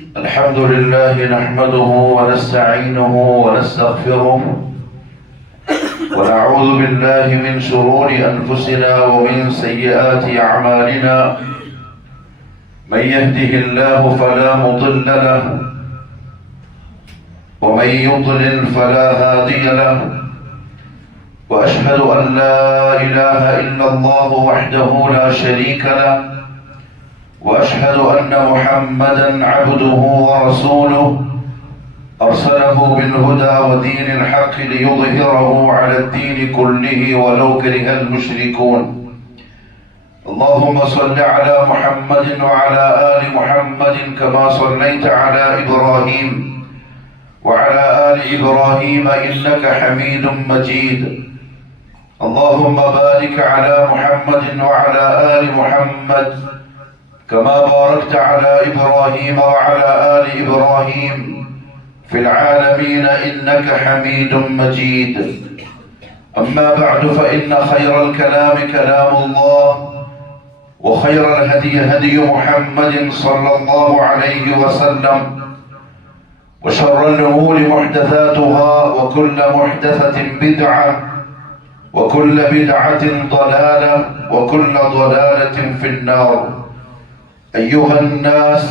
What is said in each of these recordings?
الحمد لله نحمده ونستعينه ونستغفره ونعوذ بالله من شرور أنفسنا ومن سيئات أعمالنا من يهده الله فلا مضل له ومن يضلل فلا هادي له وأشهد أن لا إله إلا الله وحده لا شريك له وأشهد أن محمدًا عبده ورسوله أرسله بالهدى ودين الحق ليظهره على الدين كله ولو كره المشركون. اللهم صل على محمد وعلى آل محمد كما صليت على إبراهيم وعلى آل إبراهيم إنك حميد مجيد. اللهم بارك على محمد وعلى آل محمد كما باركت على إبراهيم وعلى آل إبراهيم في العالمين إنك حميد مجيد. أما بعد فإن خير الكلام كلام الله وخير الهدي هدي محمد صلى الله عليه وسلم وشر الأمور محدثاتها وكل محدثة بدعة وكل بدعة ضلالة وكل ضلالة في النار. أيها الناس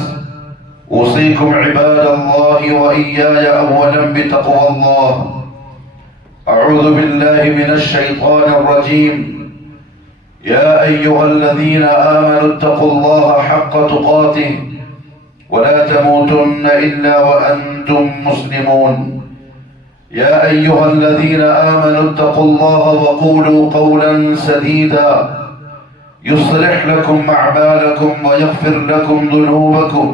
أوصيكم عباد الله وإياي أولا بتقوى الله. أعوذ بالله من الشيطان الرجيم. يا أيها الذين آمنوا اتقوا الله حق تقاته ولا تموتن إلا وأنتم مسلمون. يا أيها الذين آمنوا اتقوا الله وقولوا قولا سديدا يصلح لكم أعمالكم ويغفر لكم ذنوبكم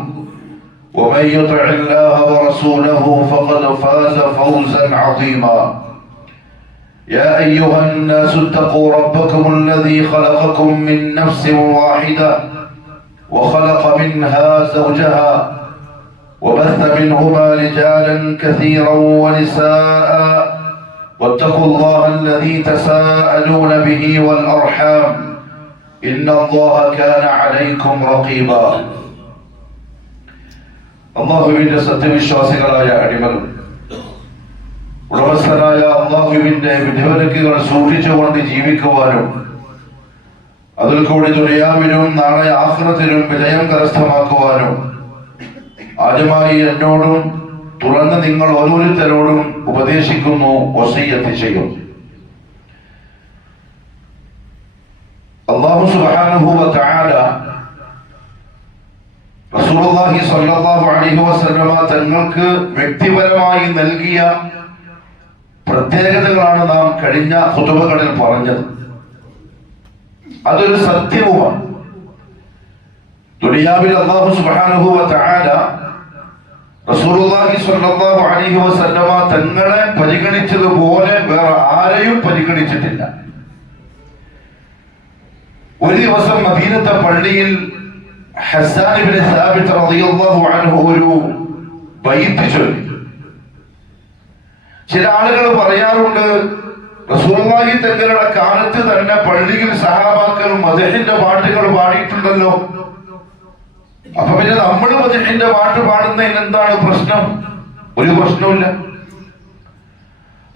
ومن يطع الله ورسوله فقد فاز فوزا عظيما. يا أيها الناس اتقوا ربكم الذي خلقكم من نفس واحدة وخلق منها زوجها وبث منهما رجالا كثيرا ونساء واتقوا الله الذي تساءلون به والأرحام إن الله كان عليكم رقيبا. അല്ലാഹുവിന്റെ സത്യവിശ്വാസികളായ അടിമകൾ, ഉടമസ്ഥനായ അല്ലാഹുവിന്റെ വിധിവിലക്കുകൾ സൂക്ഷിച്ചുകൊണ്ട് ജീവിക്കുവാനും അതിൽ കൂടി ദുനിയാവിലും നാളെ ആഖിറത്തിലും വിജയം കരസ്ഥമാക്കുവാനും ആദ്യമായി എന്നോടും തുടർന്ന് നിങ്ങൾ ഓരോരുത്തരോടും ഉപദേശിക്കുന്നു, വസിയ്യത്ത് ചെയ്യുന്നു. അല്ലാഹു സുബ്ഹാനഹു വ തആല റസൂലുള്ളാഹി സ്വല്ലല്ലാഹു അലൈഹി വസല്ലമ തങ്ങൾക്ക് വ്യക്തിപരമായി നൽകിയ പ്രത്യേകതകളാണ് നാം കഴിഞ്ഞ ഖുതുബകളിൽ പറഞ്ഞത്. അതൊരു സത്യവുമാണ്. ദുനിയാവിൽ അല്ലാഹു സുബ്ഹാനഹു വ തആല റസൂലുള്ളാഹി സ്വല്ലല്ലാഹു അലൈഹി വസല്ലമ തങ്ങളെ പരിഗണിച്ചതുപോലെ വേറെ ആരെയും പരിഗണിച്ചിട്ടില്ല. ഒരു ദിവസം മദീനത്തെ പള്ളിയിൽ ഹസ്സാൻ ഇബ്നു സാബിത്ത് റളിയല്ലാഹു അൻഹു ഒരു ബൈത്ത് ചൊല്ലി. ചില ആളുകൾ പറയാറുണ്ട്, റസൂലുള്ളാഹി തങ്ങളുടെ കാലത്ത് തന്നെ പള്ളിയിൽ സഹാബാക്കൾ മദ്ഹിന്റെ പാട്ടുകൾ പാടിയിട്ടുണ്ടല്ലോ, അപ്പൊ പിന്നെ നമ്മൾ മദ്ഹിന്റെ പാട്ട് പാടുന്നതിന് എന്താണ് പ്രശ്നം? ഒരു പ്രശ്നവുമില്ല.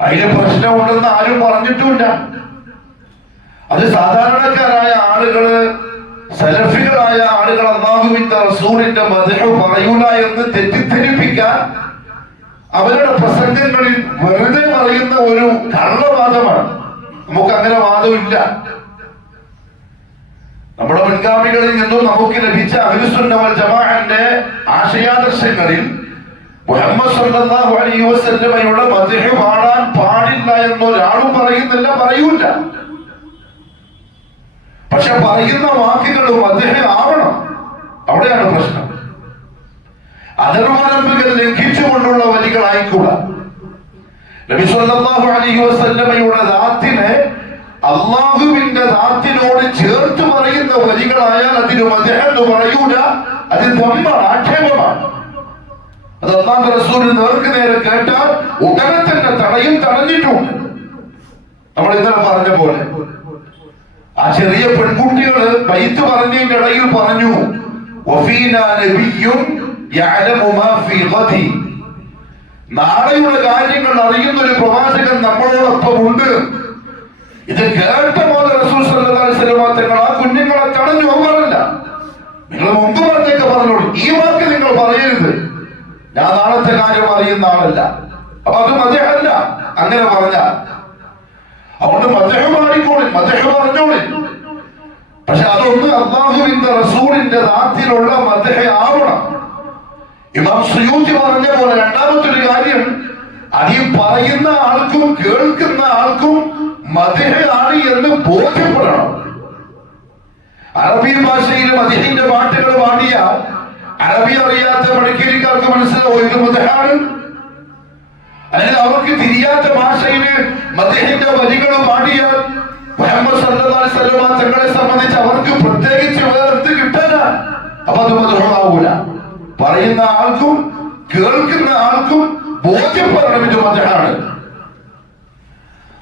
അതിന് പ്രശ്നമുണ്ടെന്ന് ആരും പറഞ്ഞിട്ടുമില്ല. അത് സാധാരണക്കാരായ ആളുകള്, സലഫികളായ ആളുകൾ അല്ലാഹുവിന്റെ റസൂലിന്റെ മദ്ഹ് പറയൂല എന്ന് തെറ്റിദ്ധരിപ്പിക്കാൻ അവരുടെ പ്രസംഗങ്ങളിൽ വെറുതെ പറയുന്ന ഒരു കള്ളവാദമാണ്. നമുക്ക് അങ്ങനെ വാദമില്ല. നമ്മുടെ മുൻഗാമികളിൽ നിന്നും നമുക്ക് ലഭിച്ച അഹ്ലുസുന്ന വൽ ജമാഅത്തിന്റെ ആശയാദർശങ്ങളിൽ മുഹമ്മദ് സല്ലല്ലാഹു അലൈഹി വസല്ലമയുടെ മദ്ഹ് പാടാൻ പാടില്ല എന്നൊരാളും പറയുന്നില്ല, പറയൂല. പക്ഷെ പറയുന്ന വാക്കുകൾ മദ്ഹ് ആവണം. അവിടെയാണ് പ്രശ്നം. അതിർവരമ്പുകൾ ലംഘിച്ചുകൊണ്ടുള്ള വരികളായിക്കൂടാ. നബി സല്ലല്ലാഹു അലൈഹി വസല്ലമയുടെ ദാത്തിനെ അല്ലാഹുവിന്റെ ദാത്തിനോട് ചേർത്ത് പറയുന്ന വരികളായാൽ അതിന് മദ്ഹ് എന്ന് പറയൂല. അത് ആക്ഷേപമാണ്. അത് അല്ലാഹുവിന്റെ റസൂൽ നേർക്ക് നേരെ കേട്ടാൽ ഉടനെ തന്നെ തടഞ്ഞിട്ടുണ്ട്. നമ്മൾ ഇന്നലെ പറഞ്ഞ പോലെ ആ ചെറിയ പെൺകുട്ടികള് ബൈത്ത് പറഞ്ഞതിന്റെ ഇടയിൽ പറഞ്ഞു, വഫീനാ നബിയ്യുൻ യഅലമു മാ ഫീ ഗദി. നാളെയുടെ കാര്യങ്ങൾ അറിയുന്ന ഒരു പ്രവാചകൻ നമ്മളോടൊപ്പം ഉണ്ട്. ഇത് കേട്ട പോലെ റസൂൽ സല്ലല്ലാഹു അലൈഹി വസല്ലം തങ്ങൾ ആ കുഞ്ഞുങ്ങളെ തടഞ്ഞു പറഞ്ഞില്ല. നിങ്ങൾ മുമ്പ് പറഞ്ഞൊക്കെ പറഞ്ഞോളൂ, ഈ വാക്ക് നിങ്ങൾ പറയരുത്, ഞാൻ നാളത്തെ കാര്യം അറിയുന്ന ആളല്ല. അപ്പൊ അത് മദ്ഹല്ല. അങ്ങനെ പറഞ്ഞാൽ അതുകൊണ്ട് മദ്ഹ് പാടിക്കോളി, മദ്ഹ് പറഞ്ഞോളി. പക്ഷെ അതൊന്ന് അല്ലാഹുവിന്റെ റസൂലിന്റെ ദാത്തിലുള്ള മദ്ഹ് ആവണം. ഇമാം സുയൂത്തി പറഞ്ഞ പോലെ രണ്ടാമത്തെ ഒരു കാര്യം, അത് ഈ പറയുന്ന ആൾക്കും കേൾക്കുന്ന ആൾക്കും മദ്ഹ് ആണ് എന്ന് ബോധ്യപ്പെടണം. അറബി ഭാഷയിൽ മദ്ഹിന്റെ പാട്ടുകൾ പാടിയാൽ അറബി അറിയാത്ത മടിക്കേരിക്കാർക്ക് മനസ്സിലാവും ഇത് മദ്ഹാണ്. അല്ലെങ്കിൽ അവർക്ക് തിരിയാത്ത ഭാഷയില് മദ്ഹിന്റെ വരികൾ പാടിയാൽ മുഹമ്മദ് സല്ലല്ലാഹു അലൈഹി വസല്ലം തങ്ങളെ സംബന്ധിച്ച് അവർക്ക് പ്രത്യേകിച്ച് വേർത്ത് കിട്ടാനാ. അപ്പൊ അത് മദ്ഹാവൂല. പറയുന്ന ആൾക്കും കേൾക്കുന്ന ആൾക്കും ബോധ്യപ്പെടണം ഇത് മദ്ഹാണ്.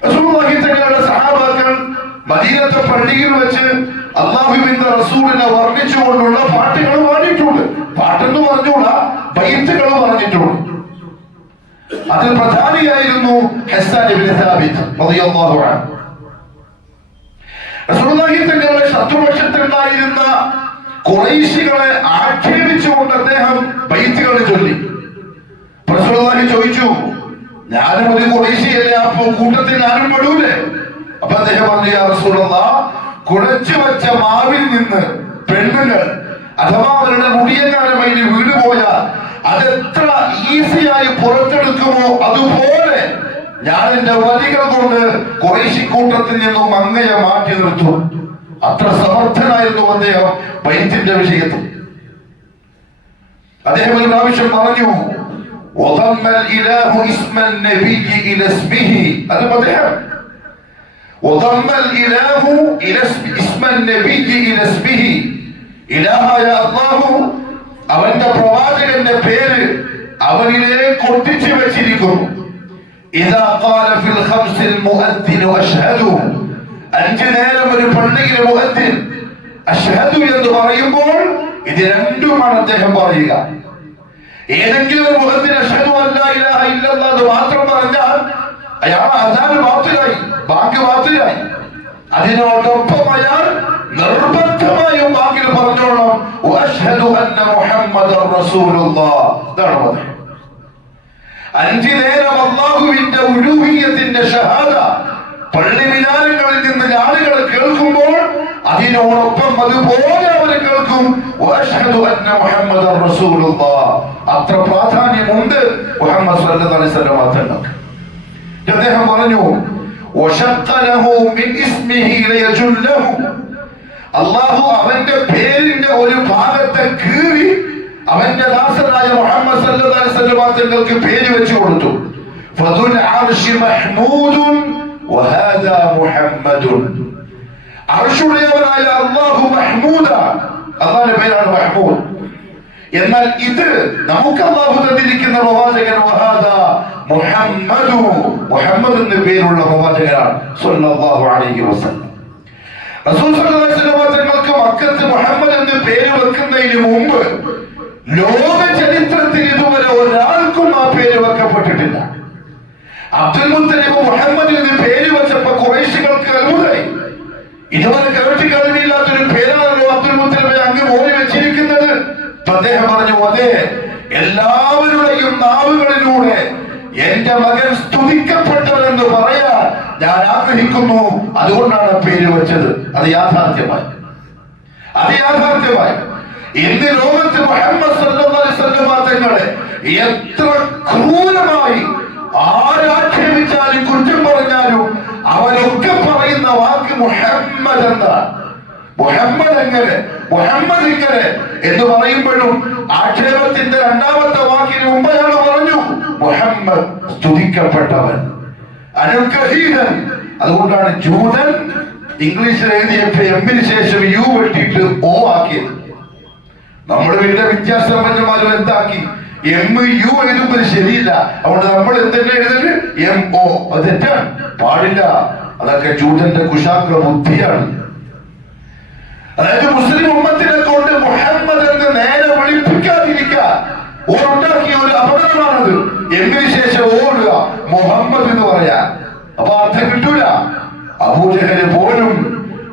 റസൂലുള്ളാഹി തങ്ങളുടെ സഹാബാക്കൾ മദീനത്തെ പള്ളിയിൽ വെച്ച് അല്ലാഹുവിന്റെ റസൂലിനെ വർണ്ണിച്ചുകൊണ്ടുള്ള പാട്ടുകൾ പാടിയിട്ടുണ്ട്. പാട്ടെന്ന് പറഞ്ഞുകൂടാ, ബൈത്തുകൾ പറഞ്ഞിട്ടുണ്ട്. അതിൽ പ്രധാനിയായിരുന്നു ഹസ്സാൻ ഇബ്നു സാബിത്ത് റളിയല്ലാഹു അൻഹു. റസൂലുള്ളാഹി തങ്ങളുടെ ശത്രുപക്ഷത്തുണ്ടായിരുന്ന ഖുറൈശികളെ ആക്ഷേപിച്ചുകൊണ്ട് അദ്ദേഹം ബൈത്തുകൾ ചൊല്ലി. റസൂലുള്ളാഹി ചോദിച്ചു, ഞാനും ഒരു ഖുറൈശിയല്ലേ, അപ്പൊ കൂട്ടത്തിൽ ഞാനും പെടൂലേ? അപ്പൊ അദ്ദേഹം പറഞ്ഞു, യാ റസൂലല്ലാഹ്, കുഴച്ചു വെച്ച മാവിൽ നിന്ന് പെണ്ണുങ്ങൾ അഥവാ അവരുടെ മുടിയക്കാരമയിൽ വീട് പോയാൽ അതെത്ര ഈസിയായി പുറത്തെടുക്കുമോ അതുപോലെ ഞാൻ എന്റെ വരികൾ കൊണ്ട് ഖുറൈശി കൂട്ടത്തിൽ നിന്നും അങ്ങയെ മാറ്റി നിർത്തും. അത്ര സമർത്ഥനായിരുന്നു അദ്ദേഹം ബൈത്തിന്റെ വിഷയത്തിൽ. അദ്ദേഹം ഒരു പ്രാവശ്യം പറഞ്ഞു, വദമ്മൽ ഇലാഹു ഇസ്മൻ നബിയ്യി ഇല ഇസ്മിഹി. അത് അദ്ദേഹം വദമ്മൽ ഇലാഹു ഇസ്മൻ നബിയ്യി ഇല ഇസ്മിഹി. ഇലാഹായ അല്ലാഹു അവന്റെ പ്രവാചകന്റെ പേര് അവനിലേക്ക് ഒട്ടിച്ചു വെച്ചിരിക്കുന്നു. ഇദാ ഖാല ഫിൽ ഖംസിൽ മുഅദ്ദിനു അശ്ഹദു. അഞ്ച് നേരം ഒരു പള്ളിയിലെ മുഅദ്ദിൻ അശ്ഹദു എന്ന് പറയുമ്പോൾ ഇത് രണ്ടുമാണ് അദ്ദേഹം പറയുക. ഏതെങ്കിലും ഒരു മുഅദ്ദിൻ അശ്ഹദു അല്ലാ ഇലാഹ ഇല്ലല്ലാഹ് എന്ന് മാത്രം പറഞ്ഞാൽ അയാൾ അദാൻ ബാത്തിലായി, ബാങ്ക് ബാത്തിലായി. അതിനോടൊപ്പം അയാൾ നിർബന്ധമായും ബാങ്കിൽ പറഞ്ഞോളണം, വഅശ്ഹദു അന്ന മുഹമ്മദർ റസൂലുള്ളാഹ്. ഇതാണ് മതം. അഞ്ച് നേരം അല്ലാഹുവിന്റെ ഉലൂഹിയ്യത്തിന്റെ ഷഹാദ പള്ളി വിലാരങ്ങളിൽ നിന്ന് ആളുകൾ കേൾക്കുമ്പോൾ അതിനോടൊപ്പം അതുപോലെ അവർ കേൾക്കും, വഅശ്ഹദു അന്ന മുഹമ്മദർ റസൂലുള്ളാഹ്. അത്ര പ്രാധാന്യമുണ്ട് മുഹമ്മദ് സല്ലല്ലാഹു അലൈഹി വസല്ലം തങ്ങൾക്ക്. അദ്ദേഹം പറഞ്ഞു, വശഖ ലഹു മിൻ ഇസ്മിഹി ലയജുല്ലഹു. അല്ലാഹു അവന്റെ പേരിന്റെ ഒരു ഭാഗത്തെ കീറി അവന്റെ ദാസനായ മുഹമ്മദ് സല്ലല്ലാഹു അലൈഹി വസല്ലം തങ്ങൾക്ക് പേര് വെച്ചു കൊടുത്തു. ഫദുൽ അർശി മഹ്മൂദുൻ വഹാദാ മുഹമ്മദുൻ. അർശുടയവനായ അല്ലാഹു മഹ്മൂദ, അല്ലാഹുവിന്റെ പേരാണ് മഹ്മൂദ്. എന്നാൽ ഇത് നമുക്ക് അല്ലാഹു തന്നിരിക്കുന്ന പ്രവാചകൻ വഹാദാ മുഹമ്മദു, മുഹമ്മദ് എന്ന പേരുള്ള പ്രവാചകനാണ് സല്ലല്ലാഹു അലൈഹി വസല്ലം. റസൂൽ സല്ലല്ലാഹു അലൈഹി വസല്ലം തങ്ങൾക്ക് മക്കത്ത് മുഹമ്മദ് എന്ന പേര് വെക്കുന്നതിന് മുമ്പ് ലോക ചരിത്രത്തിൽ ഇതുവരെ ഒരാൾക്കും ആ പേര് വെക്കപ്പെട്ടിട്ടില്ല. അബ്ദുൽ മുത്തലിബ് മുഹമ്മദ് എന്ന് പേര് വെച്ചപ്പോ ഖുറൈശികൾക്ക് അത്ഭുതമായി. ഇതുവരെ കേട്ട് കേൾവിയില്ലാത്തൊരു പേരാണല്ലോ അബ്ദുൽ മുത്തലിബ് അങ്ങ് മോരി വെച്ചിരിക്കുന്നത്. അദ്ദേഹം പറഞ്ഞു, അതെ, എല്ലാവരുടെയും നാവുകളിലൂടെ എന്റെ മകൻ സ്തുതിക്കപ്പെട്ടവരെന്ന് പറയാൻ ഞാൻ ആഗ്രഹിക്കുന്നു, അതുകൊണ്ടാണ് പേര് വെച്ചത്. അത് യാഥാർത്ഥ്യമായി. ഇന്ന് ലോകത്ത് മുഹമ്മദ് സല്ലല്ലാഹു അലൈഹി വസല്ലം തങ്ങളെ എത്ര ക്രൂരമായി ആരാക്ഷേപിച്ചാലും കുറ്റം പറഞ്ഞാലും അവരൊക്കെ പറയുന്ന വാക്ക് മുഹമ്മദ് എന്നാണ്. മുഹമ്മദ് ഇങ്ങനെ എന്ന് പറയുമ്പോഴും ആക്ഷേപത്തിന്റെ രണ്ടാമത്തെ വാക്കിന് മുമ്പ് അയാൾ പറഞ്ഞു മുഹമ്മദ് സ്തുതിക്കപ്പെട്ടവൻ, അനുഗ്രഹീതൻ. അതുകൊണ്ടാണ് ജൂതൻ ഇംഗ്ലീഷിൽ എഴുതിയപ്പോ എമ്മിന് ശേഷം യു വെട്ടിയിട്ട് ഓ ആക്കിയത്. നമ്മൾ വലിയ വിദ്യാസമ്പന്നന്മാരും എന്താക്കി, എം യു എഴുതുമ്പോൾ ശരിയില്ല. അതുകൊണ്ട് നമ്മൾ എന്തെന്നെ എഴുതല് എം ഓ. അത് തെറ്റാണ്, പാടില്ല. അതൊക്കെ ജൂതന്റെ കുശാഗ്ര ബുദ്ധിയാണ്. അതായത് മുസ്ലിം ഉമ്മത്തിനെ കൊണ്ട് മുഹമ്മദ് എന്ന് നേരെ വിളിപ്പിക്കാതിരിക്കാൻ ഓരുണ്ടാക്കിയ ഒരു അപകടമാണത്. എന്നതിന് ശേഷം ഓടുക മുഹമ്മദ് എന്ന് പറയാ. അപ്പൊ അർത്ഥം കിട്ടൂല. അബൂജഹല് പോലും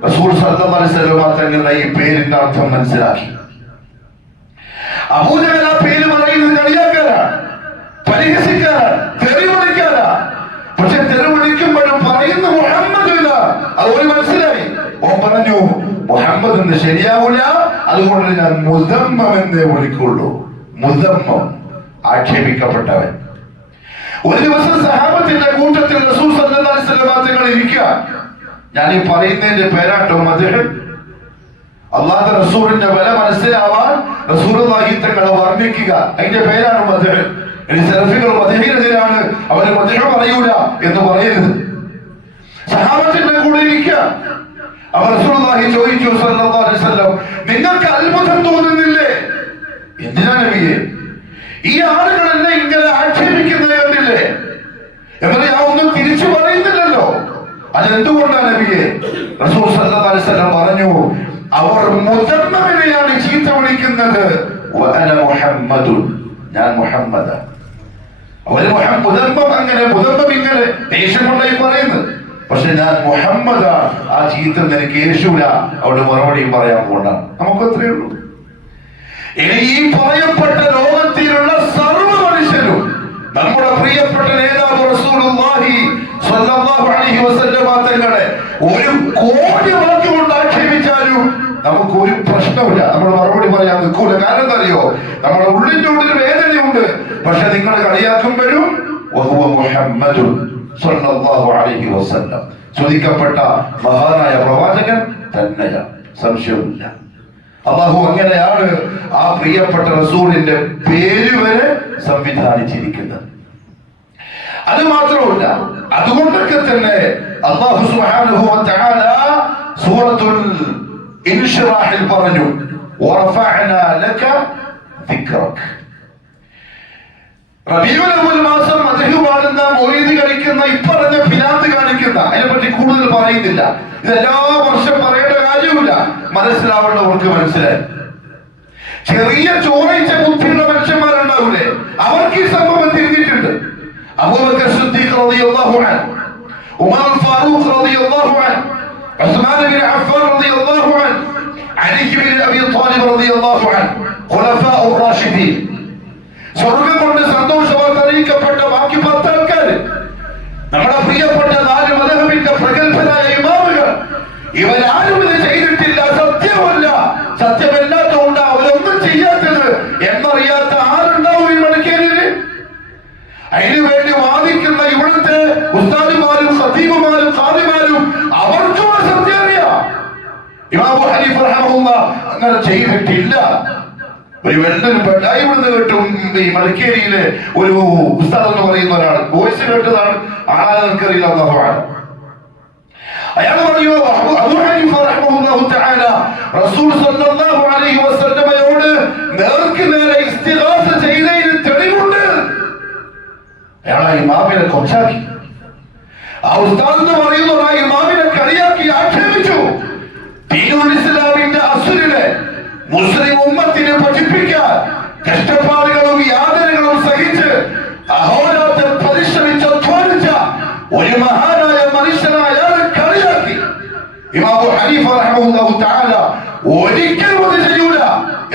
റസൂൽ സല്ലല്ലാഹു അലൈഹി വസല്ലം തങ്ങളുടെ ഈ പേരിന്റെ അർത്ഥം മനസ്സിലാക്കി. അബൂജഹൽ ആ പേര് പറയുന്നത് കളിയാക്കാനാണ്, പരിഹസിക്കാനാണ്, തെറി വിളിക്കാനാണ്. പക്ഷെ തെറി വിളിക്കുമ്പോഴും പറയുന്ന മുഹമ്മദ് ഇല്ല. അത് ഓന് മനസ്സിലായി. ഓൻ പറഞ്ഞു മുഹമ്മദ് എന്ന് ശരിയാവൂല, അതുകൊണ്ട് ഞാൻ മുദമ്മം എന്നേ വിളിക്കുള്ളൂ. മുദമ്മം, ആക്ഷേപിക്കപ്പെട്ടവൻ. ഒരു ദിവസം സഹാബത്തിന്റെ കൂട്ടത്തിൽ റസൂൽ സല്ലല്ലാഹു അലൈഹി വസല്ലം തങ്ങൾ ഇരിക്കുക. ഞാൻ ഈ പറയുന്നതിന്റെ പേരാട്ടോ മദ്ഹ്. അല്ലാഹുവിന്റെ റസൂലിന്റെ വില മനസ്സിലാവാൻ റസൂലുള്ളാഹി തങ്ങളെ വർണ്ണിക്കുക, അതിന്റെ പേരാണ് മദ്ഹ്. ഇനി സെൽഫികൾ മദ്ഹിനെതിരാണ്, അവര് മദ്ഹ് പറയൂല എന്ന് പറയരുത്. സഹാബത്തിന്റെ കൂടെ ഇരിക്കുക. അവർ റസൂലുള്ളാഹി ചോദിച്ചു സല്ലല്ലാഹു അലൈഹി വസല്ലം, നിങ്ങൾക്ക് അത്ഭുതം തോന്നുന്നില്ലേ? എന്തിനാ നബിയെ ഈ ആളുകളെന്നെ ഇങ്ങനെ ആക്ഷേപിക്കുന്നത് കണ്ടില്ലേ? എന്നാൽ ഞാൻ ഒന്നും തിരിച്ചു പറയുന്നില്ലല്ലോ. അതെന്തുകൊണ്ടാണ് നബിയെ? റസൂൽ സല്ലല്ലാഹു അലൈഹി വസല്ലം പറഞ്ഞു, അവർ മുദമ്മമിനെയാണ് ചീത്ത വിളിക്കുന്നത്. വഅന മുഹമ്മദുൻ, ഞാൻ മുഹമ്മദ്. അവര് മുദമ്മം അങ്ങനെ, മുദമ്മം ഇങ്ങനെ ദേഷ്യം കൊണ്ടായി പറയുന്നത്. പക്ഷെ ഞാൻ മുഹമ്മദാണ്, ആ ചീത്ത നിനക്ക് യേശൂല. അവിടെ മറുപടിയും പറയാൻ പോണ്ട. നമുക്ക് അത്രയേ ഉള്ളൂ. ഇനി ഈ പറയപ്പെട്ട ലോകത്തിലുള്ള സർവ്വ മനുഷ്യരും നമ്മുടെ പ്രിയപ്പെട്ട നേതാവ് റസൂലുള്ളാഹി സ്വല്ലല്ലാഹു അലൈഹി വസല്ലം തങ്ങളെ ഒരു കോടി വാക്ക് കൊണ്ട് ആക്ഷേപിച്ചാലും നമുക്ക് ഒരു പ്രശ്നമില്ല. നമ്മൾ മറുപടി പറയാൻ നിൽക്കൂല. കാരണം എന്താ അറിയോ? നമ്മുടെ ഉള്ളിന്റെ ഉള്ളിൽ വേദനയുണ്ട്. പക്ഷെ നിങ്ങൾ കളിയാക്കുമ്പോഴും വഹുവ മുഹമ്മദുൻ സ്വല്ലല്ലാഹു അലൈഹി വസല്ലം, സ്തുതിക്കപ്പെട്ട മഹാനായ പ്രവാചകൻ തന്നെയാണ്, സംശയമില്ല. അല്ലാഹു അങ്ങനെയാണ് ആ പ്രിയപ്പെട്ട റസൂലിന്റെ പേര് വരെ സംവിധാനിച്ചിരിക്കുന്നത്. അത് മാത്രമല്ല, അതുകൊണ്ടൊക്കെ തന്നെ അല്ലാഹു സുബ്ഹാനഹു വ തആല സൂറത്തുൽ ഇൻശിറാഹിൽ പറഞ്ഞു, വറഫഅനാ ലക ദിക്റക. റബീഉൽ അവ്വൽ മാസം മദ്ഹ് പാടുന്ന, മൗലിദ് കഴിക്കുന്ന, ഇപ്പറഞ്ഞ ഫിലാത്ത് കാണിക്കുന്ന, അതിനെപ്പറ്റി കൂടുതൽ പറയുന്നില്ല. ഇതെല്ലാ വർഷം പറയേണ്ട കാര്യമില്ല. മനസ്സിലാവേണ്ടവർക്ക് മനസ്സിലായി. ചെറിയ ചോറയിച്ച ബുദ്ധിയുള്ള മനുഷ്യന്മാരുണ്ടാവൂലേ, അവർക്ക് ഈ സംഭവം തിരിഞ്ഞിട്ടുണ്ട്. അബൂബക്കർ സിദ്ദീഖ് റളിയല്ലാഹു അൻഹു, ഉമർ ഫാറൂഖ് റളിയല്ലാഹു അൻഹു, ഉസ്മാൻ ബിൻ അഫ്ഫാൻ റളിയല്ലാഹു അൻഹു, അലി ബിൻ അബി ത്വാലിബ് റളിയല്ലാഹു അൻഹു, ഖുലഫാഉർ റാഷിദീൻ. സ്വർഗ്ഗം കൊണ്ട് സന്തോഷവാർത്ത അറിയിക്കപ്പെട്ട ബാക്കി 10 ആൾക്കാർ, നമ്മുടെ പ്രിയപ്പെട്ട 4 മദ്ഹബിന്റെ പ്രഗത്ഭരായ ഇമാമുകൾ, ഇവരാരും ഇത് ചെയ്തിട്ടില്ല, സത്യമല്ല, സത്യമല്ലാത്തതുകൊണ്ട് അവരൊന്നും ചെയ്യാത്തത് എന്നറിയാത്ത ആരുണ്ടാവും ഈ മണിക്കേരില്? അതിനു വേണ്ടി വാദിക്കുന്ന ഇവിടുത്തെ ഉസ്താദുമാരും ഖതീബുമാരും ഖാദിമാരും അവർക്കും സത്യം അറിയാം. ഇമാം അബൂ ഹനീഫ റഹ്മഹുല്ലാഹ് അങ്ങനെ ചെയ്തിട്ടില്ല. ഒരു വെള്ളൊരു പെട്ടായി ഇവിടുന്ന് കേട്ടും. ഈ മണിക്കേരിയിലെ ഒരു ഉസ്താദ് എന്ന് പറയുന്ന ഒരാൾ വോയിസ് കേട്ടതാണ്, ആളെ നിനക്കറിയില്ല. അയാൾ പറയുമോ, അബൂ ഹനീഫ റഹ്മഹുല്ലാഹു തആല റസൂൽ സല്ലല്ലാഹു അലൈഹി വസല്ലമയോട് നേർക്ക് നേരെ ഇസ്തിഗാസ ചെയ്തതിന് തെളിവുണ്ട്. അയാൾ ആ ഇമാമിനെ കൊച്ചാക്കി. ആ ഉസ്താദ് എന്ന് പറയുന്ന ആ ഇമാമിനെ കളിയാക്കി ആക്ഷേപിച്ചു. ദീനുൽ ഇസ്ലാമിന്റെ അസ്ലിനെ മുസ്ലിം ഉമ്മത്തിനെ പഠിപ്പിക്കാൻ കഷ്ടപ്പാടുകളും യാതനകളും സഹിച്ച് അഹോരാത്രം പരിശ്രമിച്ച് അധ്വാനിച്ച ഒരു മഹാനായ മനുഷ്യനായ കളിയാക്കി. ഇമാം അബൂ ഹനീഫ റഹ്മഹുല്ലാഹു തആല ഒരിക്കലും അത് ചെയ്യൂല.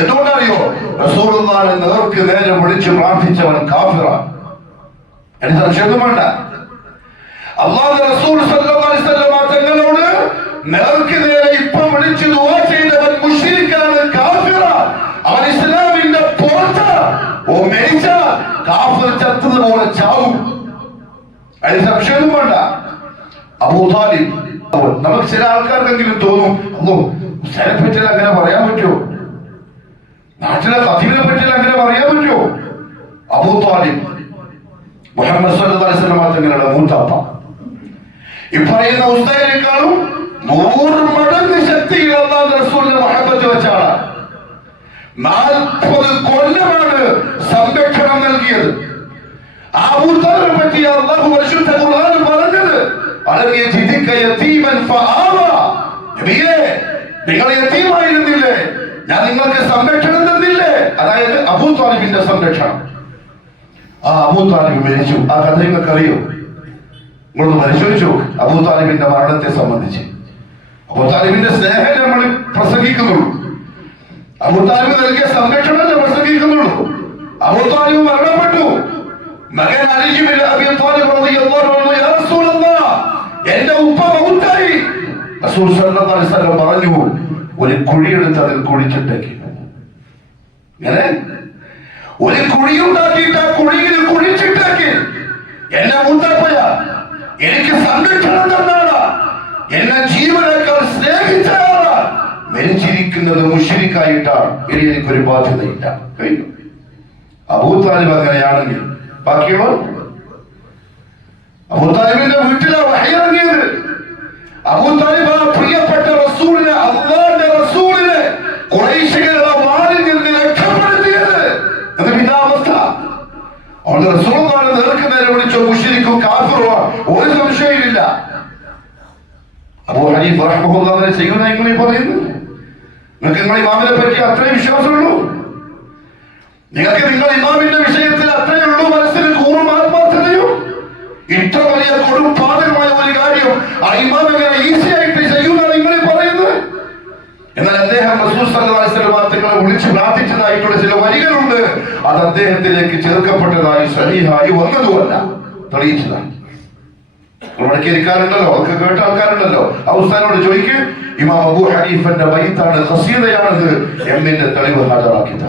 എന്തുകൊണ്ടറിയോ? റസൂലുള്ളാഹിനെ നേർക്ക് നേരെ വിളിച്ച് പ്രാർത്ഥിച്ചവൻ കാഫിറാണ്. എനിക്ക് സംശയമൊന്നും വേണ്ട. അല്ലാഹുവിന്റെ റസൂൽ സല്ലല്ലാഹു അലൈഹി വസല്ലം തങ്ങളോട് നേർക്ക് നേരെ ഇപ്പം വിളിച്ച് ദുആ ചെയ്തവൻ മുശ്രിക്കാണ്, കാഫിറാണ്. അവൻ ഇസ്ലാമിന്റെ പുറത്താണ്. ഓ മരിച്ച കാഫിർ ചത്തതുപോലെ ചാവും. അതിന് സംശയമൊന്നും വേണ്ട. അബൂ താലിബ്, നമുക്ക് ചില ആൾക്കാർക്കെങ്കിലും തോന്നും, അല്ലോ ഉസ്താദിനെ പറ്റിയാൽ അങ്ങനെ പറയാൻ പറ്റുമോ? നാട്ടിലെ ഖതീബിനെ പറ്റിയാൽ അങ്ങനെ പറയാൻ പറ്റുമോ? അബൂ താലിബ് മുഹമ്മദ് സല്ലല്ലാഹു അലൈഹി വസല്ലം തങ്ങളുടെ മൂത്താപ്പ. ഈ പറയുന്ന ഉസ്താദിനേക്കാളും 100 മടങ്ങ് ശക്തിയിൽ അല്ലാഹുവിന്റെ റസൂലിന്റെ മഹബത്ത് വെച്ച ആളാണ്. 40 കൊല്ലമാണ് സംരക്ഷണം നൽകിയത്. ആ അബൂ താലിബിനെ പറ്റി അല്ലാഹു പരിശുദ്ധ ഖുർആൻ പറഞ്ഞത്, അലം യജിദിക യതീമൻ ഫആവ. നബിയേ, നിങ്ങൾ യതീമായിരുന്നില്ലേ? ഞാൻ നിങ്ങൾക്ക് സംരക്ഷണം തന്നില്ലേ? അതായത് അബൂ താലിബിന്റെ സംരക്ഷണം. ആ അബൂ താലിബ് മരിച്ചു. ആ കഥ നിങ്ങൾക്ക് അറിയോ? നിങ്ങളൊന്ന് പരിശോധിച്ചു അബൂ താലിബിന്റെ മരണത്തെ സംബന്ധിച്ച്. അബൂ താലിബിന്റെ സ്നേഹം നമ്മൾ പ്രസംഗിക്കുന്നുള്ളൂ. അബൂ താലിബ് നൽകിയ സംരക്ഷണമല്ലേ പ്രസംഗിക്കുന്നുള്ളൂ. അബൂ താലിബ് മരണപ്പെട്ടു. മകൻ അലി ഇബ്നു അബീ ത്വാലിബ് റളിയല്ലാഹു അൻഹു യാ റസൂലല്ലാഹ്, എന്റെ ഉപ്പ മൗത്തായി. റസൂൽ സല്ലല്ലാഹു അലൈഹി വസല്ലം പറഞ്ഞു, ഒരു കുഴിയെടുത്ത് അതിൽ കുഴിച്ചിട്ടേക്ക്. ഇങ്ങനെ ഒരു കുഴിയുണ്ടാക്കിയിട്ട് ആ കുഴിയിൽ കുഴിച്ചിട്ടേക്ക്. എന്നെ മൂത്താപ്പയ എനിക്ക് സംരക്ഷണം തന്നാണ്, എന്നെ ജീവനേക്കാൾ സ്നേഹിച്ചയാളാണ്. മരിച്ചിരിക്കുന്നത് മുശ്രിക്കായിട്ടാണ്. ഇനി എനിക്കൊരു ബാധ്യതയില്ല. കഴിഞ്ഞു. അബൂ താലിബ് അങ്ങനെയാണെങ്കിൽ ബാക്കിയുള്ളവർ അബൂ താലിബിന്റെ വീട്ടിലാണ് വഹി ഇറങ്ങിയത്. അബൂ താലിബ് ആ പ്രിയപ്പെട്ട റസൂലിനെ, അല്ലാഹുവിന്റെ റസൂലിനെ ഖുറൈശികളുടെ വാളിൽ നിന്ന് രക്ഷപ്പെടുത്തിയത്. എന്നിട്ട് ഇതാ അവസ്ഥ. അവരുടെ റസൂലുള്ളാഹിനെ നേർക്ക് നേരെ വിളിച്ചോ മുശ്രിക്കും കാഫിറും, ഒരു സംശയമില്ല. അബൂ ഹനീഫ റഹ്മത്തുള്ളാഹി ചെയ്യുന്ന നിങ്ങൾ പറയുന്നു. നിങ്ങൾക്ക് നിങ്ങളെ ഇമാമിനെ പറ്റി അത്രയും വിശ്വാസമുള്ളൂ. നിങ്ങൾക്ക് നിങ്ങൾ ഇമാമിന്റെ വിഷയത്തിൽ അത്രയേ ഉള്ളൂ മനസ്സിൽ കൂറും ആത്മാർത്ഥതയും. ഇത്ര വലിയ കൊടുംപാതകമായ ഒരു കാര്യം ആ ഇമാം എങ്ങനെ ഈസി ആയിട്ട് ചെയ്യുമെന്നാണ് നിങ്ങൾ പറയുന്നത്. എന്നാൽ അദ്ദേഹം റസൂൽ സല്ലല്ലാഹു അലൈഹി വസല്ലം തങ്ങളെ വിളിച്ച് പ്രാർത്ഥിച്ചതായിട്ടുള്ള ചില വരികളുണ്ട്. അത് അദ്ദേഹത്തിലേക്ക് ചേർക്കപ്പെട്ടതായി സഹീഹായി വന്നതുമല്ല, തെളിയിച്ചതാണ്. ഇവിടേക്ക് ഇരിക്കാറുണ്ടല്ലോ, അതൊക്കെ കേട്ട ആൾക്കാരുണ്ടല്ലോ. ആ ഉസ്താദിനോട് ചോദിക്കും, ഇമാം അബൂ ഹനീഫന്റെ ബൈത്താണ്, ഖസീദയാണിത് എന്നിന്റെ തെളിവ് ഹാജരാക്കിയത.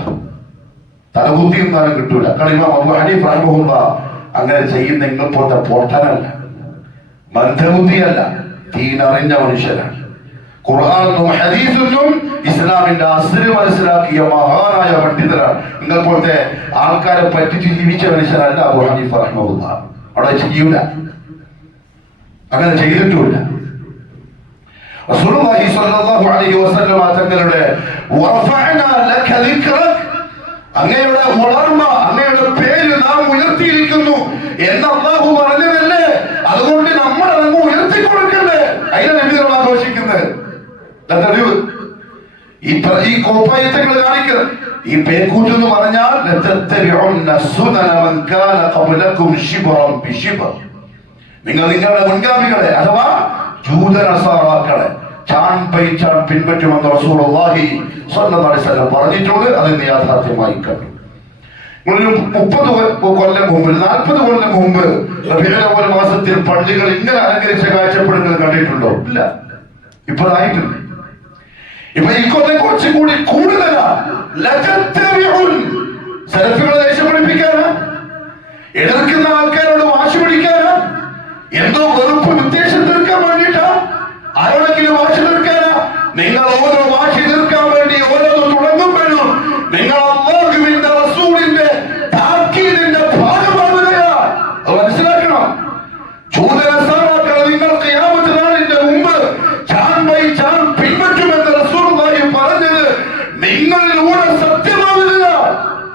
തലകുത്തിയും താനും കിട്ടൂല. കാരണം ഇമാം അബൂ ഹനീഫ് റഹ്മഹുല്ലാഹ് അങ്ങനെ ചെയ്യുന്ന നിങ്ങൾ പോട്ടെ പോട്ടനല്ല, മന്ദബുദ്ധിയല്ല, ദീനറിഞ്ഞ മനുഷ്യനാണ്. ഖുർആനും ഹദീസും ഇസ്ലാമിന്റെ അസ്ര് മനസ്സിലാക്കിയ മഹാനായ പണ്ഡിതരാണ്. നിങ്ങൾ പോലത്തെ ആൾക്കാരെ പറ്റിച്ച് ജീവിച്ച മനുഷ്യരല്ല അബൂ ഹനീഫ് റഹ്മഹുല്ലാഹ്. അവിടെ ചെയ്യൂല, അങ്ങനെ ചെയ്തിട്ടുമില്ല. റസൂലുള്ളാഹി സ്വല്ലല്ലാഹു അലൈഹി വസല്ലം തങ്ങളുടെ വറഫഅനാ ലക ദിക്റക, അങ്ങയുടെ വളർമ്മ, അങ്ങയുടെ പേര് നാം ഉയർത്തിയിരിക്കുന്നു എന്ന് അല്ലാഹു പറഞ്ഞതല്ലേ. അതുകൊണ്ട് നമ്മൾ അങ്ങ് ഉയർത്തി കൊടുക്കണ്ടേ? അതിനെ നബികൾ ആഘോഷിക്കുന്നത്. ഈ കോപ്പായത്തങ്ങൾ കാണിക്കുന്നത് ഈ പേക്കൂറ്റ് എന്ന് പറഞ്ഞാൽ നിങ്ങൾ നിങ്ങളുടെ മുൻഗാമികളെ അഥവാ ജൂതനസാറാക്കളെ ചാൺ ബൈ ചാൺ പിൻപറ്റുമെന്ന് റസൂലുള്ളാഹി സ്വല്ലല്ലാഹു അലൈഹി വസല്ലം പറഞ്ഞിട്ടുണ്ട്. അതിന് യാഥാർത്ഥ്യമായി കണ്ടു. 30 കൊല്ലം മുമ്പ്, 40 കൊല്ലം മുമ്പ് റബീഉൽ അവ്വൽ മാസത്തിൽ പള്ളികൾ ഇങ്ങനെ അലങ്കരിച്ച കാഴ്ചപ്പെടുന്നത് കണ്ടിട്ടുണ്ടോ? ഇല്ല. ഇപ്പോഴായിട്ടുണ്ട്. ഇപ്പൊ ഈ കൊല്ലം കുറച്ചും കൂടി കൂടുതലാണ്. സലഫികളെ ദേഷ്യം പിടിപ്പിക്കാനാ, എതിർക്കുന്ന ആൾക്കാരോട് വാശി പിടിക്കാനാ, എന്തോ വെറുപ്പ് വിദ്വേഷം തീർക്കാൻ വേണ്ടിയിട്ടാ, ആരോടെങ്കിലും വാശി തീർക്കാനാ. നിങ്ങൾ ഓരോ വാശി തീർക്കാൻ വേണ്ടി ഓരോന്ന് തുടങ്ങുമ്പോഴും നിങ്ങൾ അല്ലാഹുവിന്റെ റസൂലിന്റെ താക്കീതിന്റെ ഭാഗമാകുകയാ. അത് മനസ്സിലാക്കണം. ജൂതനസാറാക്കളെ നിങ്ങൾ ഖിയാമത്ത് നാളിന്റെ മുമ്പ് ചാൺ ബൈ ചാൺ പിൻപറ്റുമെന്ന് റസൂലുള്ളാഹി പറഞ്ഞത് നിങ്ങളിലൂടെ സത്യമാകുക.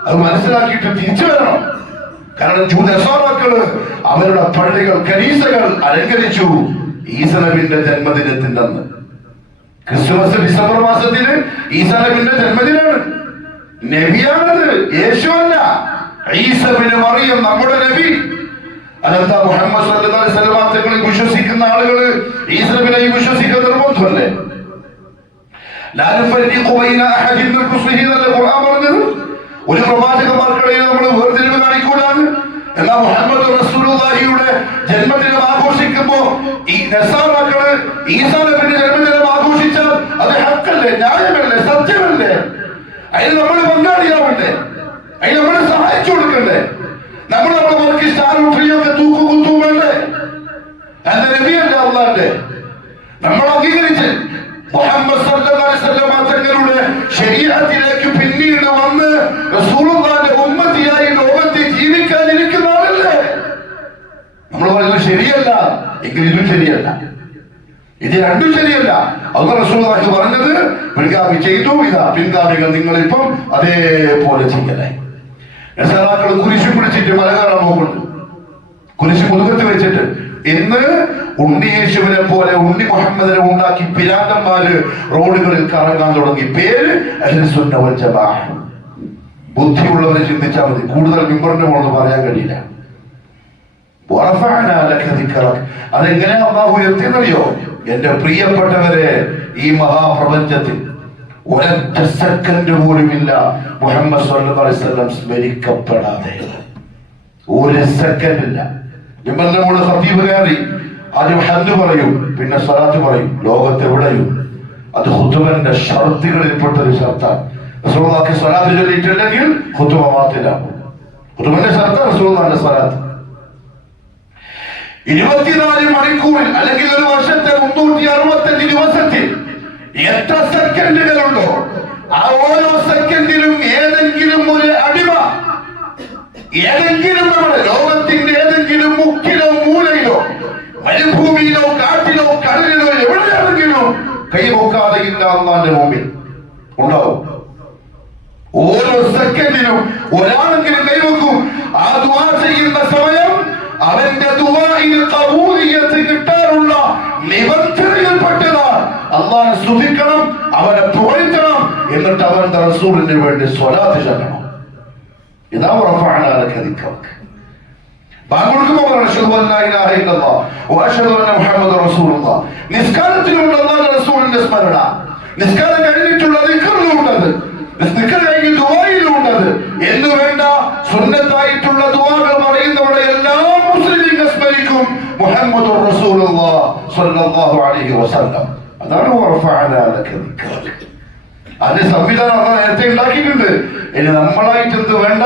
അത് മനസ്സിലാക്കിയിട്ട് തിരിച്ചു വരണം. കാരണം ജൂതനസാറാക്കള് അവരുടെ പള്ളികൾ, കനീസകൾ അലങ്കരിച്ചു ഈസാ നബിയുടെ ജന്മദിനത്തിന്റെ അന്ന്. ക്രിസ്തുമസ് ഡിസംബർ മാസത്തിന് ഈസാ നബിയുടെ ജന്മദിനാണ്. നബിയാണത്, യേശുവല്ല. ഈസാ ഇബ്നു മറിയം നമ്മുടെ നബി. അതെന്താ മുഹമ്മദ് സല്ലല്ലാഹു അലൈഹി വസല്ലം തങ്ങളിൽ വിശ്വസിക്കുന്ന ആളുകൾ ഈസാ നബിയെ വിശ്വസിക്കാൻ നിർബന്ധമല്ലേ? ലാ നഫരിഖു ബൈന അഹദിൻ മിൻ റുസുലിഹി എന്നല്ലേ ഖുർആൻ പറഞ്ഞത്. ഒരു പ്രവാചകന്മാർക്കിടയിൽ നമ്മൾ വേർതിരിവ് കാണിക്കൂലാണ്. എന്നാൽ മുഹമ്മദ് റസൂലുള്ളാഹിയുടെ ജന്മദിനം ആഘോഷിക്കുമ്പോ ഈ നസാറാക്കള് ഈസാ നബിയുടെ ജന്മദിനം ആഘോഷിച്ചാൽ അത് ഹക്കല്ലേ, ന്യായമല്ലേ, സത്യമല്ലേ? അതിന് നമ്മൾ പങ്കാളിയാവണ്ടേ? അതിന് നമ്മൾ സഹായിച്ചു കൊടുക്കണ്ടേ? നമ്മൾ നമ്മുടെ മകൾക്ക് സ്റ്റാറും ട്രീയൊക്കെ തൂക്കുകുത്തും വേണ്ടേ? എന്റെ നബിയല്ലേ അള്ളാന്റെ. നമ്മൾ അംഗീകരിച്ച് മുഹമ്മദ് സല്ലല്ലാഹു അലൈഹി വസല്ലം തങ്ങളുടെ ശരീഅത്തിലേക്ക് പിന്നീട് വന്ന് റസൂലുള്ളാഹിന്റെ ഉമ്മത്തിയായി ലോകത്ത് ജീവിക്കാനിരിക്കുന്ന ആളല്ലേ. നമ്മൾ പറയുന്നത് ശരിയല്ല എങ്കിൽ ഇതും ശരിയല്ല, ഇത് രണ്ടും ശരിയല്ല. അല്ലാഹു റസൂലുള്ളാഹി പറഞ്ഞത് പിൻഗാമി ചെയ്തു, ഇതാ പിൻഗാമികൾ നിങ്ങളിപ്പം അതേപോലെ ചെയ്യലേ. നസാറാക്കൾ കുരിശു പിടിച്ചിട്ട് മല കയറാൻ പോകുന്നുണ്ട്, കുരിശ് മുതുകത്ത് വെച്ചിട്ട്. ഇന്ന് ഉണ്ണിയേശുവിനെ പോലെ ഉണ്ണി മുഹമ്മദിനെ ഉണ്ടാക്കി പിരാന്തന്മാര് റോഡുകളിൽ കറങ്ങാൻ തുടങ്ങി. പേര് അഹ്ലുസുന്ന വൽ ജമാഅ. ബുദ്ധിയുള്ളവരെ ചിന്തിച്ചാൽ മതി. കൂടുതൽ മിമ്പറിന്റെ മുകളിൽ പറയാൻ കഴിയില്ല. അതെങ്ങനെ അള്ളാഹു ഉയർത്തിയെന്നറിയോ? എന്റെ പ്രിയപ്പെട്ടവരെ, ഈ മഹാപ്രപഞ്ചത്തിൽ ഒരൊറ്റ സെക്കൻഡ് പോലുമില്ല മുഹമ്മദ് സ്വല്ലല്ലാഹു അലൈഹി വസല്ലം സ്മരിക്കപ്പെടാതെ. ഒരു സെക്കൻഡ് ഇല്ല. മിമ്പറിന്റെ മുകളിൽ ഖതീബ് കയറി ആദ്യം ഹംദ് പറയും, പിന്നെ സ്വലാത്ത് പറയും. ലോകത്തെവിടെയും അത് ഖുതുബന്റെ ഷർത്തുകളിൽപ്പെട്ടൊരു ഷർത്താണ്. റസൂലുള്ളാഹിക്ക് സ്വലാത്ത് ചൊല്ലിയിട്ടില്ലെങ്കിൽ ഖുതുബ ബാത്തിലാകും. ഖുതുബന്റെ ഷർത്ത് റസൂലുള്ളാഹിന്റെ സ്വലാത്ത്. 24 മണിക്കൂറിൽ അല്ലെങ്കിൽ ഒരു വർഷത്തെ 365 ദിവസത്തിൽ എത്ര സെക്കൻഡുകളുണ്ടോ ആ ഓരോ സെക്കൻഡിലും ഏതെങ്കിലും ഒരു അടിമ ഏതെങ്കിലും നമ്മുടെ ലോകത്തിന്റെ ഏതെങ്കിലും മുക്കിലോ മൂലയിലോ മരുഭൂമിയിലോ കാട്ടിലോ കടലിലോ എവിടെയാണെങ്കിലും കൈവക്കാതെ ഇല്ല അല്ലാഹുവിന്റെ മുമ്പിൽ ഉണ്ടാവും. ഓരോ സെക്കൻഡിലും ഒരാളെങ്കിലും കൈവക്കും. ആ ദുആ ചെയ്യുന്ന സമയം അവന്റെ ദുആഇന് ഖബൂലിയത്ത് കിട്ടാനുള്ള നിബന്ധനയിൽപ്പെട്ടതാണ്. അല്ലാഹുവിനെ സ്തുതിക്കണം, അവനെ പുകഴ്ത്തണം, എന്നിട്ട് അവന്റെ റസൂലിന് വേണ്ടി സ്വലാത്ത് ചൊല്ലണം. ഇതാ റഫഅനാ ലക ദിക്റക. നിസ്കാരത്തിലുണ്ട് അല്ലാഹുവിന്റെ റസൂലിന്റെ സ്മരണ. നിസ്കാരം കഴിഞ്ഞിട്ടുള്ള ദിക്റിലുണ്ടത്, ദുആയിലുണ്ടത് എന്ന് വേണ്ട. സുന്നത്തായിട്ടുള്ള ദുആകൾ പറയുന്നവരുടെ എല്ലാ മുസ്ലിമീങ്ങൾ സ്മരിക്കും മുഹമ്മദുർ റസൂലുള്ളാഹി സ്വല്ലല്ലാഹു അലൈഹി വസല്ലം. അതാണ് റഫഅനാ ലക ദിക്റക. അതിന്റെ സംവിധാനം അല്ലാഹു നേരത്തെ ഉണ്ടാക്കിയിട്ടുണ്ട്. ഇനി നമ്മളായിട്ട് എന്ത് വേണ്ട,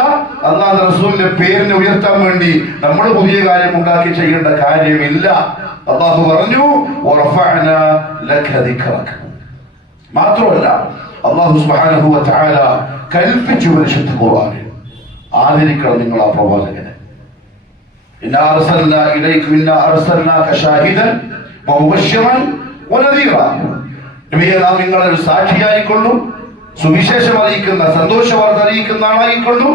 അല്ലാഹുവിന്റെ റസൂലിന്റെ പേരിനെ ഉയർത്താൻ വേണ്ടി നമ്മൾ പുതിയ കാര്യം ഉണ്ടാക്കി ചെയ്യേണ്ട കാര്യമില്ല. അല്ലാഹു പറഞ്ഞു വറഫഅനാ ലക ദിക്റക. മാത്രമല്ല അല്ലാഹു സുബ്ഹാനഹു വ തആല കൽപ്പിച്ചു പരിശുദ്ധ ഖുർആനിൽ ആദരിക്കണം നിങ്ങൾ ആ പ്രവാചകനെ. ഇന്നാ അർസൽനാ ഇലൈക്കും ഇന്നാ അർസൽനാക ഷാഹിദൻ വമുബശ്ശിറൻ വനദീറാ. നബിയെ, നാം നിങ്ങളെ ഒരു സാക്ഷിയായിക്കൊള്ളും, സുവിശേഷം അറിയിക്കുന്ന, സന്തോഷവാർത്ത അറിയിക്കുന്ന ആളായിക്കൊള്ളും,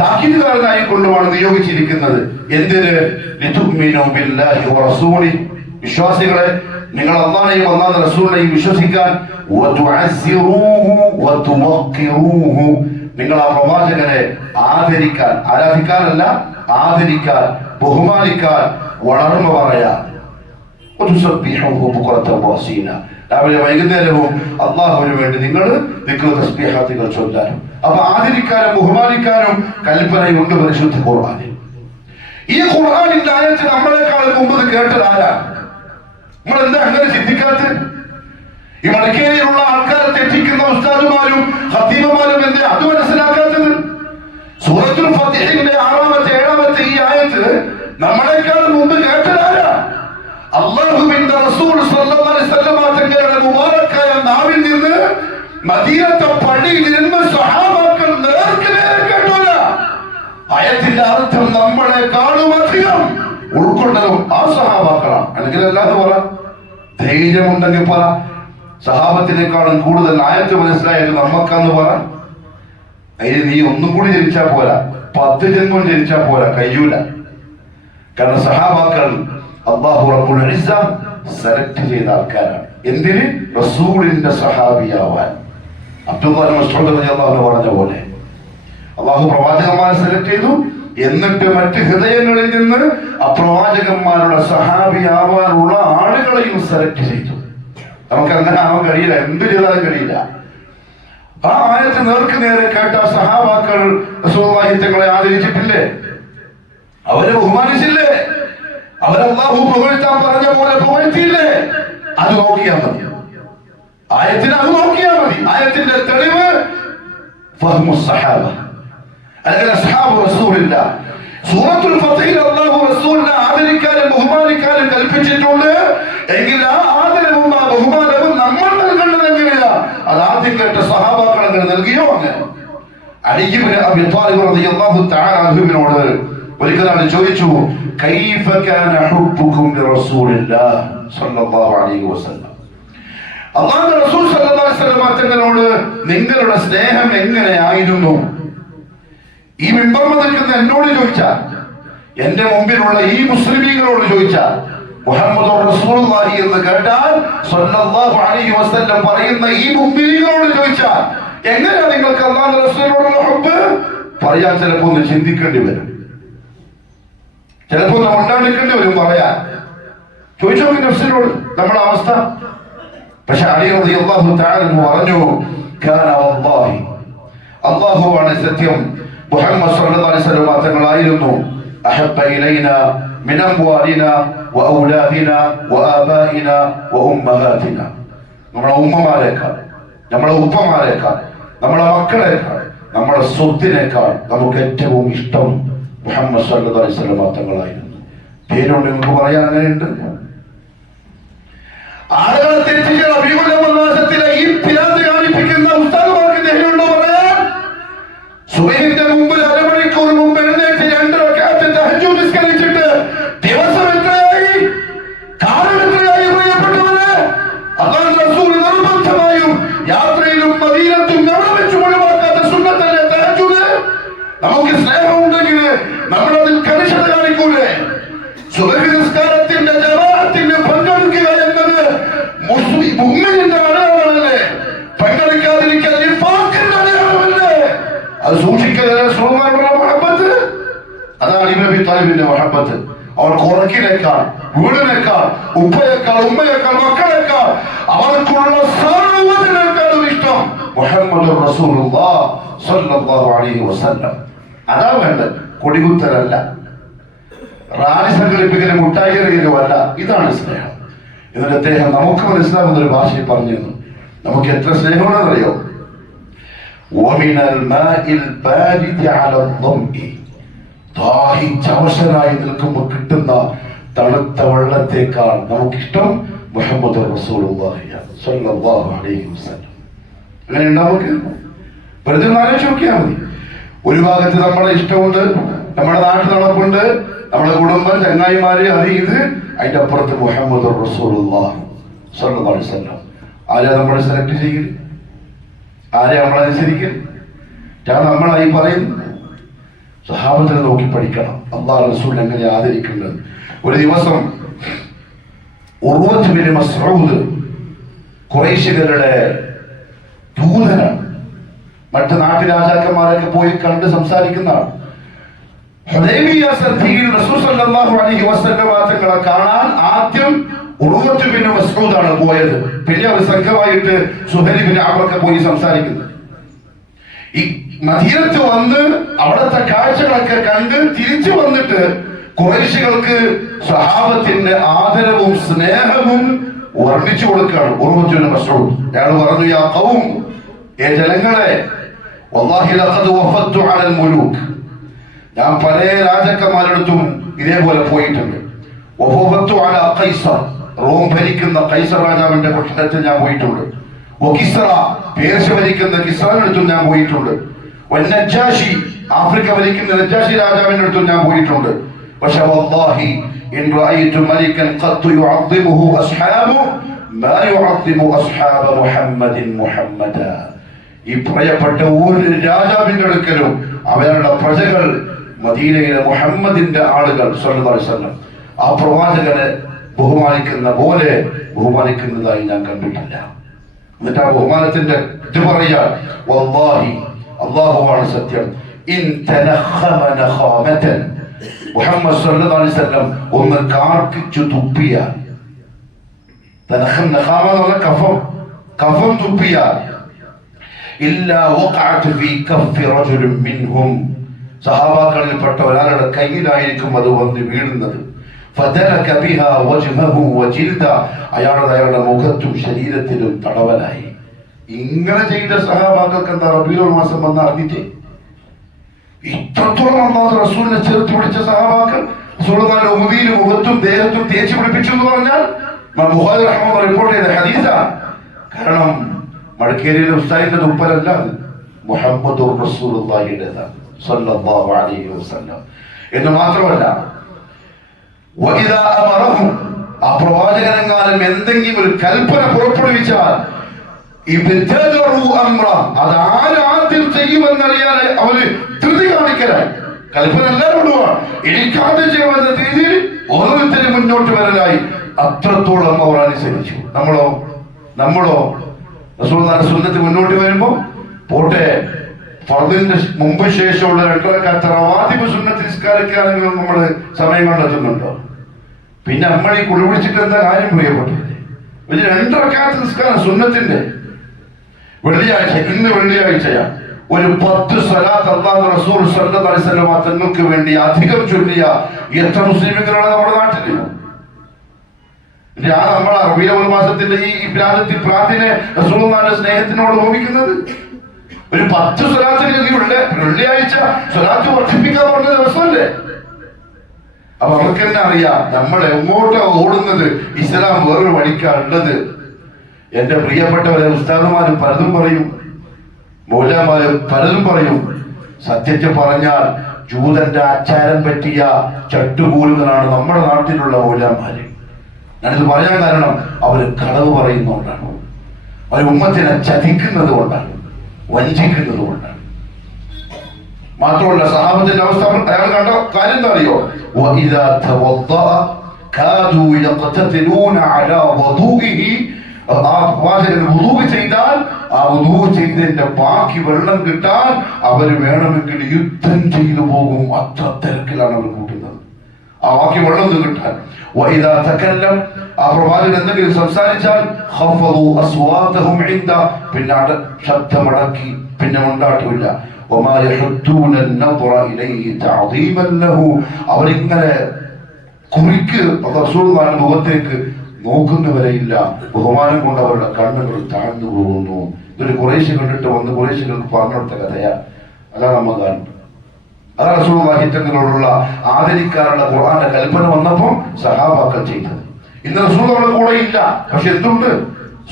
താക്കീതുകാരനായിക്കൊള്ളുമാണ് നിയോഗിച്ചിരിക്കുന്നത്. എന്തിന്? ലിതുഅ്മിനൂ ബില്ലാഹി വറസൂലിഹി. വിശ്വാസികളെ, നിങ്ങൾ അല്ലാഹുവിനെയും അല്ലാഹുവിന്റെ റസൂലിനെയും വിശ്വസിക്കാൻ, വതുഅസ്സിറൂഹു വതുവഖിറൂഹു. നിങ്ങൾ ആ പ്രവാചകനെ ആദരിക്കാൻ, ആരാധിക്കാനല്ല, ആദരിക്കാൻ, ബഹുമാനിക്കാൻ, വളർന്നു പറയാൻ. വതുസബ്ബിഹൂഹു ബുക്റതൻ വഅസീല. രാവിലെ വൈകുന്നേരവും അള്ളാഹുവിന് വേണ്ടി നിങ്ങൾ ദിക്ർ തസ്ബീഹാത്തുകൾ ചൊല്ലാനും. അപ്പൊ ആദരിക്കാനും ബഹുമാനിക്കാനും കൽപ്പനയുണ്ട് പരിശുദ്ധ ഖുർആനിൽ. ഈ ഖുർആനിന്റെ ആയത്ത് നമ്മളെക്കാൾ മുമ്പ് കേട്ടത് ആരാ? നമ്മൾ എന്താ അങ്ങനെ ചിന്തിക്കാത്തത്? ഈ മടക്കേരിയിലുള്ള ആൾക്കാരെ തെറ്റിക്കുന്ന ഉസ്താദുമാരും ഖതീബുമാരും എന്താ അത് മനസ്സിലാക്കാത്തത്? സൂറത്തുൽ ഫാത്തിഹയുടെ 6-ാമത്തെ 7-ാമത്തെ ഈ ആയത്ത് നമ്മളെക്കാൾ മുമ്പ് കേട്ടത് ആരാ? അല്ലാഹുവിന്റെ റസൂൽ സ്വല്ലല്ലാഹു അലൈഹി വസല്ലം തങ്ങളുടെ മുബാറക്കായ നാവിൽ നിന്ന് മദീനത്തെ പള്ളിയിൽ ഇരുന്ന് സ്വഹാബാക്കൾ നേർക്കുനേരെ കേട്ടോല. ആയത്തിന്റെ അർത്ഥം നമ്മളെക്കാളും അധികം ഉൾക്കൊണ്ടതും ആ സ്വഹാബാക്കളാണ്. അല്ലെങ്കിൽ അല്ലാതെ പറ, ധൈര്യമുണ്ടെങ്കിൽ പറ. സഹാബത്തിനേക്കാളും കൂടുതൽ ആയത്ത് മനസ്സിലായത് നമ്മക്കാന്ന് പറ. അതിന് നീ ഒന്നും കൂടി ജനിച്ചാ പോരാ, 10 ജന്മം ജനിച്ചാ പോരാ, കഴിയൂല. കാരണം സഹാബാക്കൾ അല്ലാഹു റബ്ബുൽ ഇസ്സ സെലക്ട് ചെയ്ത ആൾക്കാരാണ്. എന്തിന്? റസൂലിന്റെ സഹാബിയാവാൻ. അബ്ദുല്ലാഹി ഇബ്നു മസ്ഊദ് റളിയല്ലാഹു അൻഹു പറഞ്ഞ പോലെ അല്ലാഹു പ്രവാചകന്മാരെ സെലക്ട് ചെയ്തു, എന്നിട്ട് മറ്റ് ഹൃദയങ്ങളിൽ നിന്ന് അപ്രവാചകന്മാരുടെ സഹാബിയാവാനുള്ള ആളുകളെയും സെലക്ട് ചെയ്തു. നമുക്ക് അങ്ങനെ ആവാൻ കഴിയില്ല, എന്ത് ചെയ്താലും കഴിയില്ല. ആ ആയത്ത് നേർക്ക് നേരെ കേട്ട സഹാബാക്കൾ റസൂലുള്ളാഹി തങ്ങളെ ആദരിച്ചിട്ടില്ലേ? അവരെ ബഹുമാനിച്ചില്ലേ? അവരല്ലാഹു പുകഴ്ത്താൻ പറഞ്ഞ പോലെ പുകഴ്ത്തിയില്ലേ? അത് നോക്കിയാൽ മതി. ആയത്തിന് അത് നോക്കിയാൽ മതി. ആയത്തിന്റെ തെളിവ് ഫഹ്മു സഹാബ, അല്ലെങ്കിൽ അസ്ഹാബു റസൂലില്ലാഹ്. സൂറത്തുൽ ഫത്ഹിൽ അല്ലാഹു റസൂലിനെ ആദരിക്കാനും ബഹുമാനിക്കാനും കൽപ്പിച്ചിട്ടുണ്ട്. എങ്കിൽ ആ ആദരവും ആ ബഹുമാനവും നമ്മൾ നൽകേണ്ടത് എങ്ങനെയാ? അത് ആദ്യം കേട്ട സഹാബാക്കൾ അങ്ങനെ നൽകിയോ? അങ്ങനെ അലി ഇബ്നു അബീ ത്വാലിബ് റളിയല്ലാഹു തആല അൻഹുവിനോട് ഒരിക്കലാണ് ചോദിച്ചു, കൈഫ കാന ഹുബ്ബുകും ലിറസൂലില്ലാഹ് സ്വല്ലല്ലാഹു അലൈഹി വസല്ലം. അല്ലാഹുവിന്റെ റസൂൽ സ്വല്ലല്ലാഹു അലൈഹി വസല്ലം തങ്ങളോട് നിങ്ങളുടെ സ്നേഹം എങ്ങനെയായിരുന്നു? ഈ മിമ്പറിൽ നിൽക്കുന്ന എന്നോട് ചോദിച്ചാൽ, എന്റെ മുമ്പിലുള്ള ഈ മുസ്ലിമീങ്ങളോട് ചോദിച്ചാൽ, മുഹമ്മദുർ റസൂലുള്ളാഹി എന്ന് കേട്ടാൽ സ്വല്ലല്ലാഹു അലൈഹി വസല്ലം പറയുന്ന ഈ മുഅ്മിനീങ്ങളോട് ചോദിച്ചാൽ എങ്ങനെയാ നിങ്ങൾക്ക് അല്ലാഹുവിന്റെ റസൂലിനോടുള്ള ഹബ്ബ്? പറയാൻ ചിലപ്പോ ഒന്ന് ചിന്തിക്കേണ്ടി വരും, ചിലപ്പോ ഒന്ന് ഉണ്ടാണ്ടിക്കേണ്ടി വരും പറയാൻ. ചോദിച്ചോ നഫ്സിനോട് നമ്മുടെ അവസ്ഥ. പക്ഷെ അലി റളിയല്ലാഹു തആല പറഞ്ഞു, കാന വല്ലാഹി, അല്ലാഹുവാണ് സത്യം, മുഹമ്മദ് സ്വല്ലല്ലാഹു അലൈഹി വസല്ലം തങ്ങളായിരുന്നു അഹബ്ബ ഇലൈന മിൻ അംവാലിന വഔലാദിന വആബാഇന വഉമ്മഹാതിന. നമ്മുടെ ഉമ്മമാരേക്കാൾ, നമ്മുടെ ഉപ്പമാരേക്കാൾ, നമ്മുടെ മക്കളേക്കാൾ, നമ്മുടെ സ്വത്തിനേക്കാൾ നമുക്ക് ഏറ്റവും ഇഷ്ടം മുഹമ്മദ് സ്വല്ലല്ലാഹു അലൈഹി വസല്ലം തങ്ങളായിരുന്നു. പേരുണ്ട് നിങ്ങൾക്ക് പറയാൻ അങ്ങനെയുണ്ട്. ആളുകളെ തെറ്റിച്ച റബീഉൽ അവ്വൽ മാസത്തിലെ ഈ പിരാന്ത് കാണിപ്പിക്കുന്ന ഉസ്താദുമാർക്ക് ധൈര്യമുണ്ടോ പറയാൻ? സുബഹിന്റെ മുമ്പ് അരമണിക്കൂർ മുമ്പ് എഴുന്നേറ്റ് 2 റക്അത്ത് തഹജ്ജുദ് നിസ്കരിച്ചിട്ട് ദിവസം എത്രയായി, കാലം എത്രയായി പ്രിയപ്പെട്ടവരെ? അല്ലാഹുവിന്റെ റസൂൽ നിർബന്ധമായും യാത്രയിലും മദീനത്തും എവിടെ വെച്ച് ഒഴിവാക്കാത്ത സുന്നത്തല്ലേ തഹജ്ജുദ്? നമുക്ക് സ്നേഹമുണ്ടെങ്കിൽ നമ്മളതിൽ കണിശത കാണിക്കൂലേ? സുബഹി നിസ്കാരത്തിന്റെ ജമാഅത്തിന് പങ്കെടുക്കുക എന്നത് മുഅ്മിനിന്റെ അടയാളമല്ലേ? പങ്കെടുക്കാതിരിക്കാൻ നിഫാഖിന്റെ അടയാളമല്ലേ? അത് സൂക്ഷിക്കുക. റസൂലുള്ളാഹിയുടെ മുഹബ്ബത്ത്, അതാണ് ഇബ്നു അബീ താലിബിന്റെ മുഹബ്ബത്ത്. അവർക്ക് ഉറക്കിനേക്കാൾ, വീടിനേക്കാൾ, ഉപ്പയേക്കാൾ, ഉമ്മയേക്കാൾ, മക്കളേക്കാൾ, അവർക്കുള്ള സർവ്വതിനേക്കാളും ഇഷ്ടം മുഹമ്മദുർ റസൂലുള്ളാഹി സ്വല്ലല്ലാഹു അലൈഹി വസല്ലം. അതാ വേണ്ടത്, കൊടികുത്തലല്ല, റാലി സംഘടിപ്പിക്കലും മുട്ടായി എറിയലുമല്ല. ഇതാണ് സ്നേഹം. എന്നിട്ട് അദ്ദേഹം നമുക്ക് മനസ്സിലാവുന്നൊരു ഭാഷയിൽ പറഞ്ഞു തന്നു. നമുക്ക് എത്ര സ്നേഹമാണെന്നറിയോ? ദാഹിച്ചവശനായി നിൽക്കുമ്പോൾ കിട്ടുന്ന തണുത്ത വെള്ളത്തേക്കാൾ നമുക്കിഷ്ടം മുഹമ്മദ് റസൂലുള്ളാഹി സ്വല്ലല്ലാഹു അലൈഹി വസല്ലം. അങ്ങനെ നമുക്ക് വെറുതെ ആലോചിച്ച് നോക്കിയാൽ മതി. ഒരു ഭാഗത്ത് നമ്മുടെ ഇഷ്ടമുണ്ട്, നമ്മുടെ നാട്ടു നടപ്പുണ്ട്, നമ്മുടെ കുടുംബം, ചങ്ങായിമാര്, അത് ഇത്. അതിന്റെ അപ്പുറത്ത് മുഹമ്മദ് റസൂലുള്ളാഹി സ്വല്ലല്ലാഹു അലൈഹി വസല്ലം. ആരെയാ നമ്മൾ സെലക്ട് ചെയ്യൽ? ആരെയാ നമ്മളനുസരിക്കൽ? നമ്മളായി പറയുന്നു. സഹാബത്തിനെ നോക്കി പഠിക്കണം അല്ലാഹു റസൂൽ എങ്ങനെ ആദരിക്കുന്നത്. ഒരു ദിവസം ഉർവത്ത് ബിൻ മസ്ഊദ് ഖുറൈശികളുടെ ദൂതനാണ്. മറ്റു നാട്ടുരാജാക്കന്മാരൊക്കെ പോയി കണ്ട് സംസാരിക്കുന്നതാണ്. ഹുദൈബിയ സന്ധിയിൽ റസൂൽ സല്ലല്ലാഹു അലൈഹി വസല്ലം തങ്ങളെ കാണാൻ ആദ്യം ഉർവത്ത് ബിൻ മസ്ഊദാണ് പോയത്. പിന്നെ അവർ സംഘമായിട്ട് സുഹൈൽ ബിൻ അംറൊക്കെ പോയി സംസാരിക്കുന്നത്. ഈ മദീനത്ത് വന്ന് അവിടുത്തെ കാഴ്ചകളൊക്കെ കണ്ട് തിരിച്ചു വന്നിട്ട് ഖുറൈശികൾക്ക് സ്വഹാബത്തിന്റെ ആദരവും സ്നേഹവും വർണ്ണിച്ചു കൊടുക്കുകയാണ് ഉർവത്ത് ബിൻ മസ്ഊദ്. അയാൾ പറഞ്ഞു, യാ ഖൗം, ഏ ജനങ്ങളെ, വല്ലാഹി ലഖദ് വഫദ്തു അലൽ മുലൂക്, ഞാൻ പല രാജാക്കന്മാരടുത്തും ഇതേപോലെ പോയിട്ടുണ്ട്. വഫദ്തു അലാ ഖൈസർ, റോം ഭരിക്കുന്ന ഖൈസർ രാജാവിന്റെ കൊട്ടാരത്തിൽ ഞാൻ പോയിട്ടുണ്ട്. വകിസ്റ, പേർഷ്യ ഭരിക്കുന്ന കിസ്റാനടുത്തും ഞാൻ പോയിട്ടുണ്ട്. വന്നജാഷി, ആഫ്രിക്ക ഭരിക്കുന്ന നജാഷി രാജാവിന്റെ അടുത്തും ഞാൻ പോയിട്ടുണ്ട്. പക്ഷേ വല്ലാഹി ഇൻ റഅയ്തു മലികൻ ഖത്ത് യുഅദ്ദിമുഹു അസ്ഹാബു മാ യുഅദ്ദിമു അസ്ഹാബ മുഹമ്മദിൻ മുഹമ്മദ. ഈ പറയപ്പെട്ട ഒരു രാജാവിന്റെ അടുക്കലും അവരുടെ പ്രജകൾ മദീനയിലെ മുഹമ്മദിന്റെ ആളുകൾ സ്വല്ലല്ലാഹു അലൈഹി വസല്ലം ആ പ്രവാചകനെ ബഹുമാനിക്കുന്ന പോലെ ബഹുമാനിക്കുന്നതായി ഞാൻ കണ്ടിട്ടില്ല. എന്നിട്ട് ആ ബഹുമാനത്തിന്റെ ഇത് പറയാ, വല്ലാഹി, അല്ലാഹുവാണ് സത്യം, ഇൻ തനഖമ നഖാമതൻ, മുഹമ്മദ് സ്വല്ലല്ലാഹു അലൈഹി വസല്ലം ഒന്ന് കാർക്കിച്ചു തുപ്പിയാൽ, തനഖം നഖാമ എന്ന് പറഞ്ഞാൽ കഫം, കഫം തുപ്പിയാൽ, ഇല്ലാ വഖഅത് ഫീ കഫി റജുലിൻ മിൻഹും, സഹാബാക്കളിൽപ്പെട്ട ഒരാളുടെ കയ്യിലായിരിക്കും അത് വന്ന് വീഴുന്നത്. ഫദലക ബിഹാ വജ്ഹഹു വജിൽദ, അയാളുടെ മുഖത്തും ശരീരത്തിലും തടവലായി. ഇങ്ങനെ ചെയ്ത സഹാബാക്കൾക്ക് എന്താ റബീഉൽ മാസം വന്ന് അറിഞ്ഞിട്ടേ? ഇത്രത്തോളം അല്ലാഹു റസൂലിനെ ചേർത്ത് പിടിച്ച സഹാബാക്കൾ റസൂലുള്ളാഹിയുടെ ഉമ്മയിലും മുഖത്തും ദേഹത്തും തേച്ച് പിടിപ്പിച്ചു എന്ന് പറഞ്ഞാൽ ബുഖാരി റഹ്മത്തുള്ളാഹി റിപ്പോർട്ട് ചെയ്ത ഹദീസാണ്. കാരണം മടക്കേരിയിലെ ഉസ്താദിന്റെ തുപ്പലല്ല, അത് മുഹമ്മദുർ റസൂലുള്ളാഹിയുടേതാണ് സ്വല്ലല്ലാഹു അലൈഹി വസല്ലം. എന്ന് മാത്രമല്ല, വഇദാ അമറഹും, ആ പ്രവാചകനെങ്ങാനും എന്തെങ്കിലും ഒരു കൽപ്പന പുറപ്പെടുവിച്ചാൽ ഇബ്തദറു അംറ, അത് ആദ്യം ചെയ്യുമെന്നറിയാതെ അവര് ധൃതി കാണിക്കലായി. കൽപ്പന എല്ലാവരും കൊണ്ടുപോകാം, എനിക്കാതെ ചെയ്യുമെന്ന രീതിയിൽ ഓരോരുത്തരും മുന്നോട്ട് വരലായി. അത്രത്തോളം അവർ അനുസരിച്ചു. നമ്മളോ റസൂലുള്ളാഹിയുടെ സുന്നത്ത് മുന്നോട്ട് വരുമ്പോൾ പോട്ടെ, ഫർദിന്റെ മുമ്പ് ശേഷമുള്ള 2 റക്അത്ത് റവാത്തിബ് സുന്നത്ത് നിസ്കാരിക്കാനെങ്കിലും നമ്മൾ സമയം കണ്ടെത്തുന്നുണ്ടോ? പിന്നെ നമ്മൾ ഈ കുളി പിടിച്ചിട്ട് എന്താ കാര്യം പ്രിയപ്പെട്ടത്? ഒരു 2 റക്അത്ത് നിസ്കാരം സുന്നത്തിന്റെ. വെള്ളിയാഴ്ച, ഇന്ന് വെള്ളിയാഴ്ചയാണ്, ഒരു 10 സ്വലാത്ത് അല്ലാഹു റസൂൽ സല്ലല്ലാഹു അലൈഹി വസല്ലം തങ്ങൾക്ക് വേണ്ടി അധികം ചൊല്ലിയ എത്ര മുസ്ലിമുകളാണ് നമ്മുടെ നാട്ടിൽ? നമ്മൾ റബീഉൽ മാസത്തിന്റെ ഈ പ്രാർത്ഥിനെ റസൂലുള്ളാഹിന്റെ സ്നേഹത്തിനോട് ഹോമിക്കുന്നത്. ഒരു 10 സ്വലാത്തിന് വെള്ളിയാഴ്ച സ്വലാത്ത് വർദ്ധിപ്പിക്കാൻ പറഞ്ഞ ദിവസമല്ലേ? അപ്പൊ അവർക്ക് തന്നെ അറിയാം നമ്മൾ എങ്ങോട്ടാ ഓടുന്നത്, ഇസ്ലാം വേറൊരു വഴിക്കാണുള്ളത്. എന്റെ പ്രിയപ്പെട്ടവരെ, ഉസ്താദുമാരും പലതും പറയും, മൗലവിമാരും പലതും പറയും. സത്യത്തിൽ പറഞ്ഞാൽ ജൂതന്റെ ആചാരം പറ്റിയ ചട്ടുകൂലുകളാണ് നമ്മുടെ നാട്ടിലുള്ള മൗലവിമാര്. ഞാനിത് പറയാൻ കാരണം അവര് കളവ് പറയുന്നതുകൊണ്ടാണ്, അവർ ഉമ്മത്തിനെ ചതിക്കുന്നത് കൊണ്ടാണ്, വഞ്ചിക്കുന്നത് കൊണ്ടാണ്. മാത്രമല്ല സഹാബത്തിന്റെ അവസ്ഥ അയാൾ കണ്ട കാര്യം എന്താ അറിയോ? ചെയ്താൽ ആ വുദൂ ചെയ്തതിന്റെ ബാക്കി വെള്ളം കിട്ടാൻ അവർ വേണമെങ്കിൽ യുദ്ധം ചെയ്തു പോകും. അത്ര തിരക്കിലാണ് അവർ കൂട്ടുന്നത് ആ ബാക്കി വെള്ളം കിട്ടാൻ. ആ പ്രവാചകൻ എന്തെങ്കിലും സംസാരിച്ചാൽ പിന്നെ ശബ്ദമടക്കി, പിന്നെ ഉണ്ടാട്ടില്ല. അവരിങ്ങനെ കുറിക്ക് റസൂലുള്ളാഹിന്റെ മുഖത്തേക്ക് നോക്കുന്നവരെയില്ല. ബഹുമാനം കൊണ്ട് അവരുടെ കണ്ണുകൾ താഴ്ന്നു പോകുന്നു. ഇതൊരു ഖുറൈശി കണ്ടിട്ട് വന്ന് ഖുറൈശികൾക്ക് പറഞ്ഞു കൊടുത്ത കഥയാ. അതാണ് നമ്മൾ കാണുന്നത്. അതാണ് റസൂലുള്ളാഹി തങ്ങളോടുള്ള ആദരിക്കാനുള്ള ഖുർആന്റെ കൽപ്പന വന്നപ്പോൾ സഹാബാക്കൾ ചെയ്തത്. ഇന്ന് റസൂൽ നമ്മുടെ കൂടെ ഇല്ല, പക്ഷെ എന്തുണ്ട്?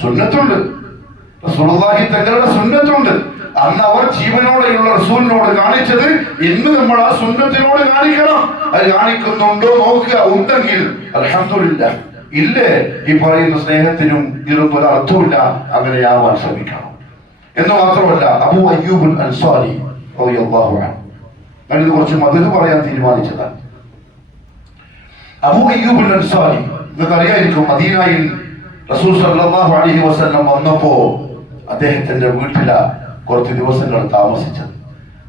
സുന്നത്തുണ്ട്. റസൂലുള്ളാഹി തങ്ങളുടെ സുന്നത്തുണ്ട്. അന്ന് അവർ ജീവനോടെയുള്ള റസൂലിനോട് കാണിച്ചത് ഇന്ന് നമ്മൾ ആ സുന്നത്തിനോട് കാണിക്കണം. അത് കാണിക്കുന്നുണ്ടോ നോക്കുക. ഉണ്ടെങ്കിൽ അൽഹംദുലില്ലാഹ്, ഇല്ലേ ഈ പറയുന്ന സ്നേഹത്തിനും ഇതിനൊന്നും ഒരു അർത്ഥമില്ല. അങ്ങനെയാവാൻ ശ്രമിക്കണം. എന്ന് മാത്രമല്ല, അബൂ അയ്യൂബുൽ അൻസാരി റളിയല്ലാഹു അൻഹു, ഞാനിത് കുറച്ച് മദ്ഹ് പറയാൻ തീരുമാനിച്ചതാണ്. അബൂ അയ്യൂബുൽ അൻസാരി നിങ്ങൾക്ക് അറിയായിരിക്കും, മദീനയിൽ റസൂൽ സല്ലല്ലാഹു അലൈഹി വസല്ലം വന്നപ്പോ അദ്ദേഹത്തിന്റെ വീട്ടിലാ കുറച്ച് ദിവസങ്ങൾ താമസിച്ചത്.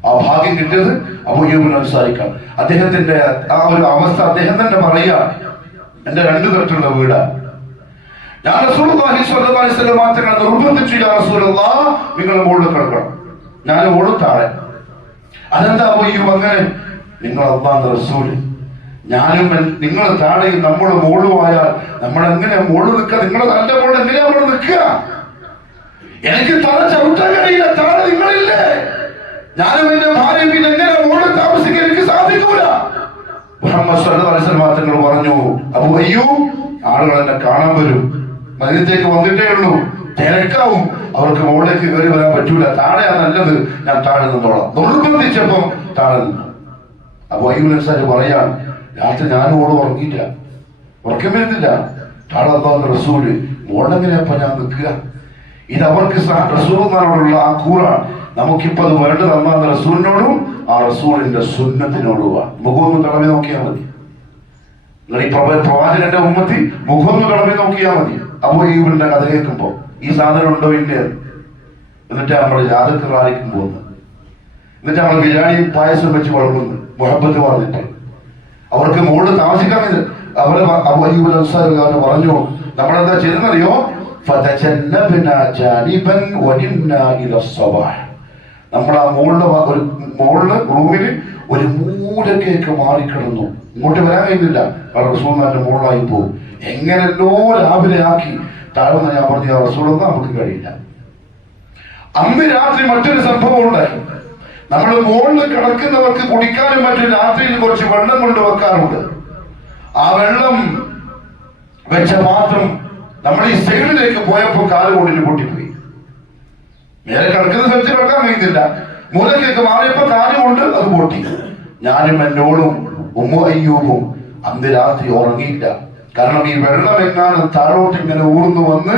ആ ഭാഗ്യം കിട്ടിയത് അബൂ അയ്യൂബുൽ അൻസാരിക്കാണ്. അദ്ദേഹത്തിന്റെ ആ ഒരു അവസ്ഥ അദ്ദേഹം തന്നെ പറയാ, എന്റെ 2 തരത്തിലുള്ള വീടാണ്. ഞാൻ റസൂലുള്ളാഹി സ്വല്ലല്ലാഹു അലൈഹി വസല്ലം മാത്രം നിർബന്ധിച്ചു, യാ റസൂലല്ലാഹ് നിങ്ങൾ മുകളിൽ കിടക്കണം, ഞാൻ ഓടും താഴെ. അതെന്താ അബൂ അയ്യൂബ് അങ്ങനെ? നിങ്ങൾ അല്ലാഹുവിന്റെ റസൂൽ, ഞാനും നിങ്ങൾ താഴെയും നമ്മുടെ മോളുമായാൽ നമ്മൾ എങ്ങനെ മോള് നിൽക്കുക? നിങ്ങളെ നല്ല മോള് എങ്ങനെയാ നമ്മൾ നിൽക്കുക? എനിക്ക് താഴെ ചവിട്ടാൻ കഴിയില്ല, താഴെ നിങ്ങളില്ലേ? ഞാനും എന്റെ ഭാര്യയും പിന്നെ എങ്ങനെ മോള് താമസിക്കാൻ എനിക്ക് സാധിക്കൂല. മുഹമ്മദ് സല്ലല്ലാഹു അലൈഹി വസല്ലം തങ്ങൾ പറഞ്ഞു, അബൂ അയ്യൂബ് ആളുകൾ എന്നെ കാണാൻ വരും, മദീനത്തേക്ക് വന്നിട്ടേ ഉള്ളൂ, തിരക്കാവും, അവർക്ക് മുകളിലേക്ക് കയറി വരാൻ പറ്റൂല, താഴെയാ നല്ലത്, ഞാൻ താഴെ നിന്നോളാം. നിർബന്ധിച്ചപ്പം താഴെ നിന്നു. അബൂ അയ്യൂബ് അൻസാരി പറയാൻ, രാത്രി ഞാനും ഓട് ഉറങ്ങിയില്ല, ഉറക്കം വരുന്നില്ല. താഴെ അല്ലാഹുവിന്റെ റസൂല്, മോളെങ്ങനെയപ്പ ഞാൻ നിൽക്കുക? ഇത് അവർക്ക് റസൂലിനോടുള്ള ആ കൂറാണ്. നമുക്കിപ്പോ അത് വേണ്ടത് അല്ലാഹുവിന്റെ റസൂലിനോടും ആ റസൂലിന്റെ സുന്നത്തിനോടുമാണ്. മുഖമൊന്ന് തടവി നോക്കിയാൽ മതി. നിങ്ങൾ ഈ പ്രവാചകന്റെ ഉമ്മത്തി മുഖമൊന്ന് തടവി നോക്കിയാൽ മതി. അബൂ അയ്യൂബിന്റെ കഥ കേൾക്കുമ്പോ ഈ സാധനം ഉണ്ടോ ഇല്ല, എന്നിട്ട് നമ്മൾ ജാതക റാലിക്കും പോകുന്നത്, എന്നിട്ട് നമ്മൾ ബിരിയാണിയും പായസം വെച്ച് വളർന്നു മുഹബത്ത് പറഞ്ഞിട്ട് അവർക്ക് മുകളിൽ താമസിക്കാൻ. അവരെ അബൂ അയ്യൂബ് അൻസാരി പറഞ്ഞു, നമ്മളെന്താ ചെയ്തെന്നറിയോ? നമ്മൾ ആ മുകളില് റൂമില് ഒരു മൂലക്കേക്ക് മാറിക്കിടന്നു, ഇങ്ങോട്ട് വരാൻ കഴിയുന്നില്ല, റസൂലിന്റെ മുകളിലായി പോകും. എങ്ങനെല്ലോ രാവിലെ ആക്കി താഴ്ന്ന ഞാൻ പറഞ്ഞു, ആ റസൂലൊന്നും നമുക്ക് കഴിയില്ല. അന്ന് രാത്രി മറ്റൊരു സംഭവം ഉണ്ടായി. നമ്മൾ മുകളിൽ കിടക്കുന്നവർക്ക് കുടിക്കാനും മറ്റും രാത്രിയിൽ കുറച്ച് വെള്ളം കൊണ്ട് വെക്കാറുണ്ട്. ആ വെള്ളം വെച്ച പാത്രം നമ്മൾ ഈ സൈഡിലേക്ക് പോയപ്പോൾ കാലുകൊണ്ടിന് പൊട്ടിപ്പോയി. നേരെ കിടക്കുന്ന സ്ഥലത്ത് കിടക്കാൻ കഴിയുന്നില്ല, മൂലക്കേക്ക് മാറിയപ്പോ കാലുകൊണ്ട് അത് പൊട്ടി. ഞാനും എന്നോടും ഉമ്മു അയ്യൂബും അന്ന് രാത്രി ഉറങ്ങിയില്ല. കാരണം ഈ വെള്ളം എങ്ങാനും താഴോട്ട് ഇങ്ങനെ ഊർന്നു വന്ന്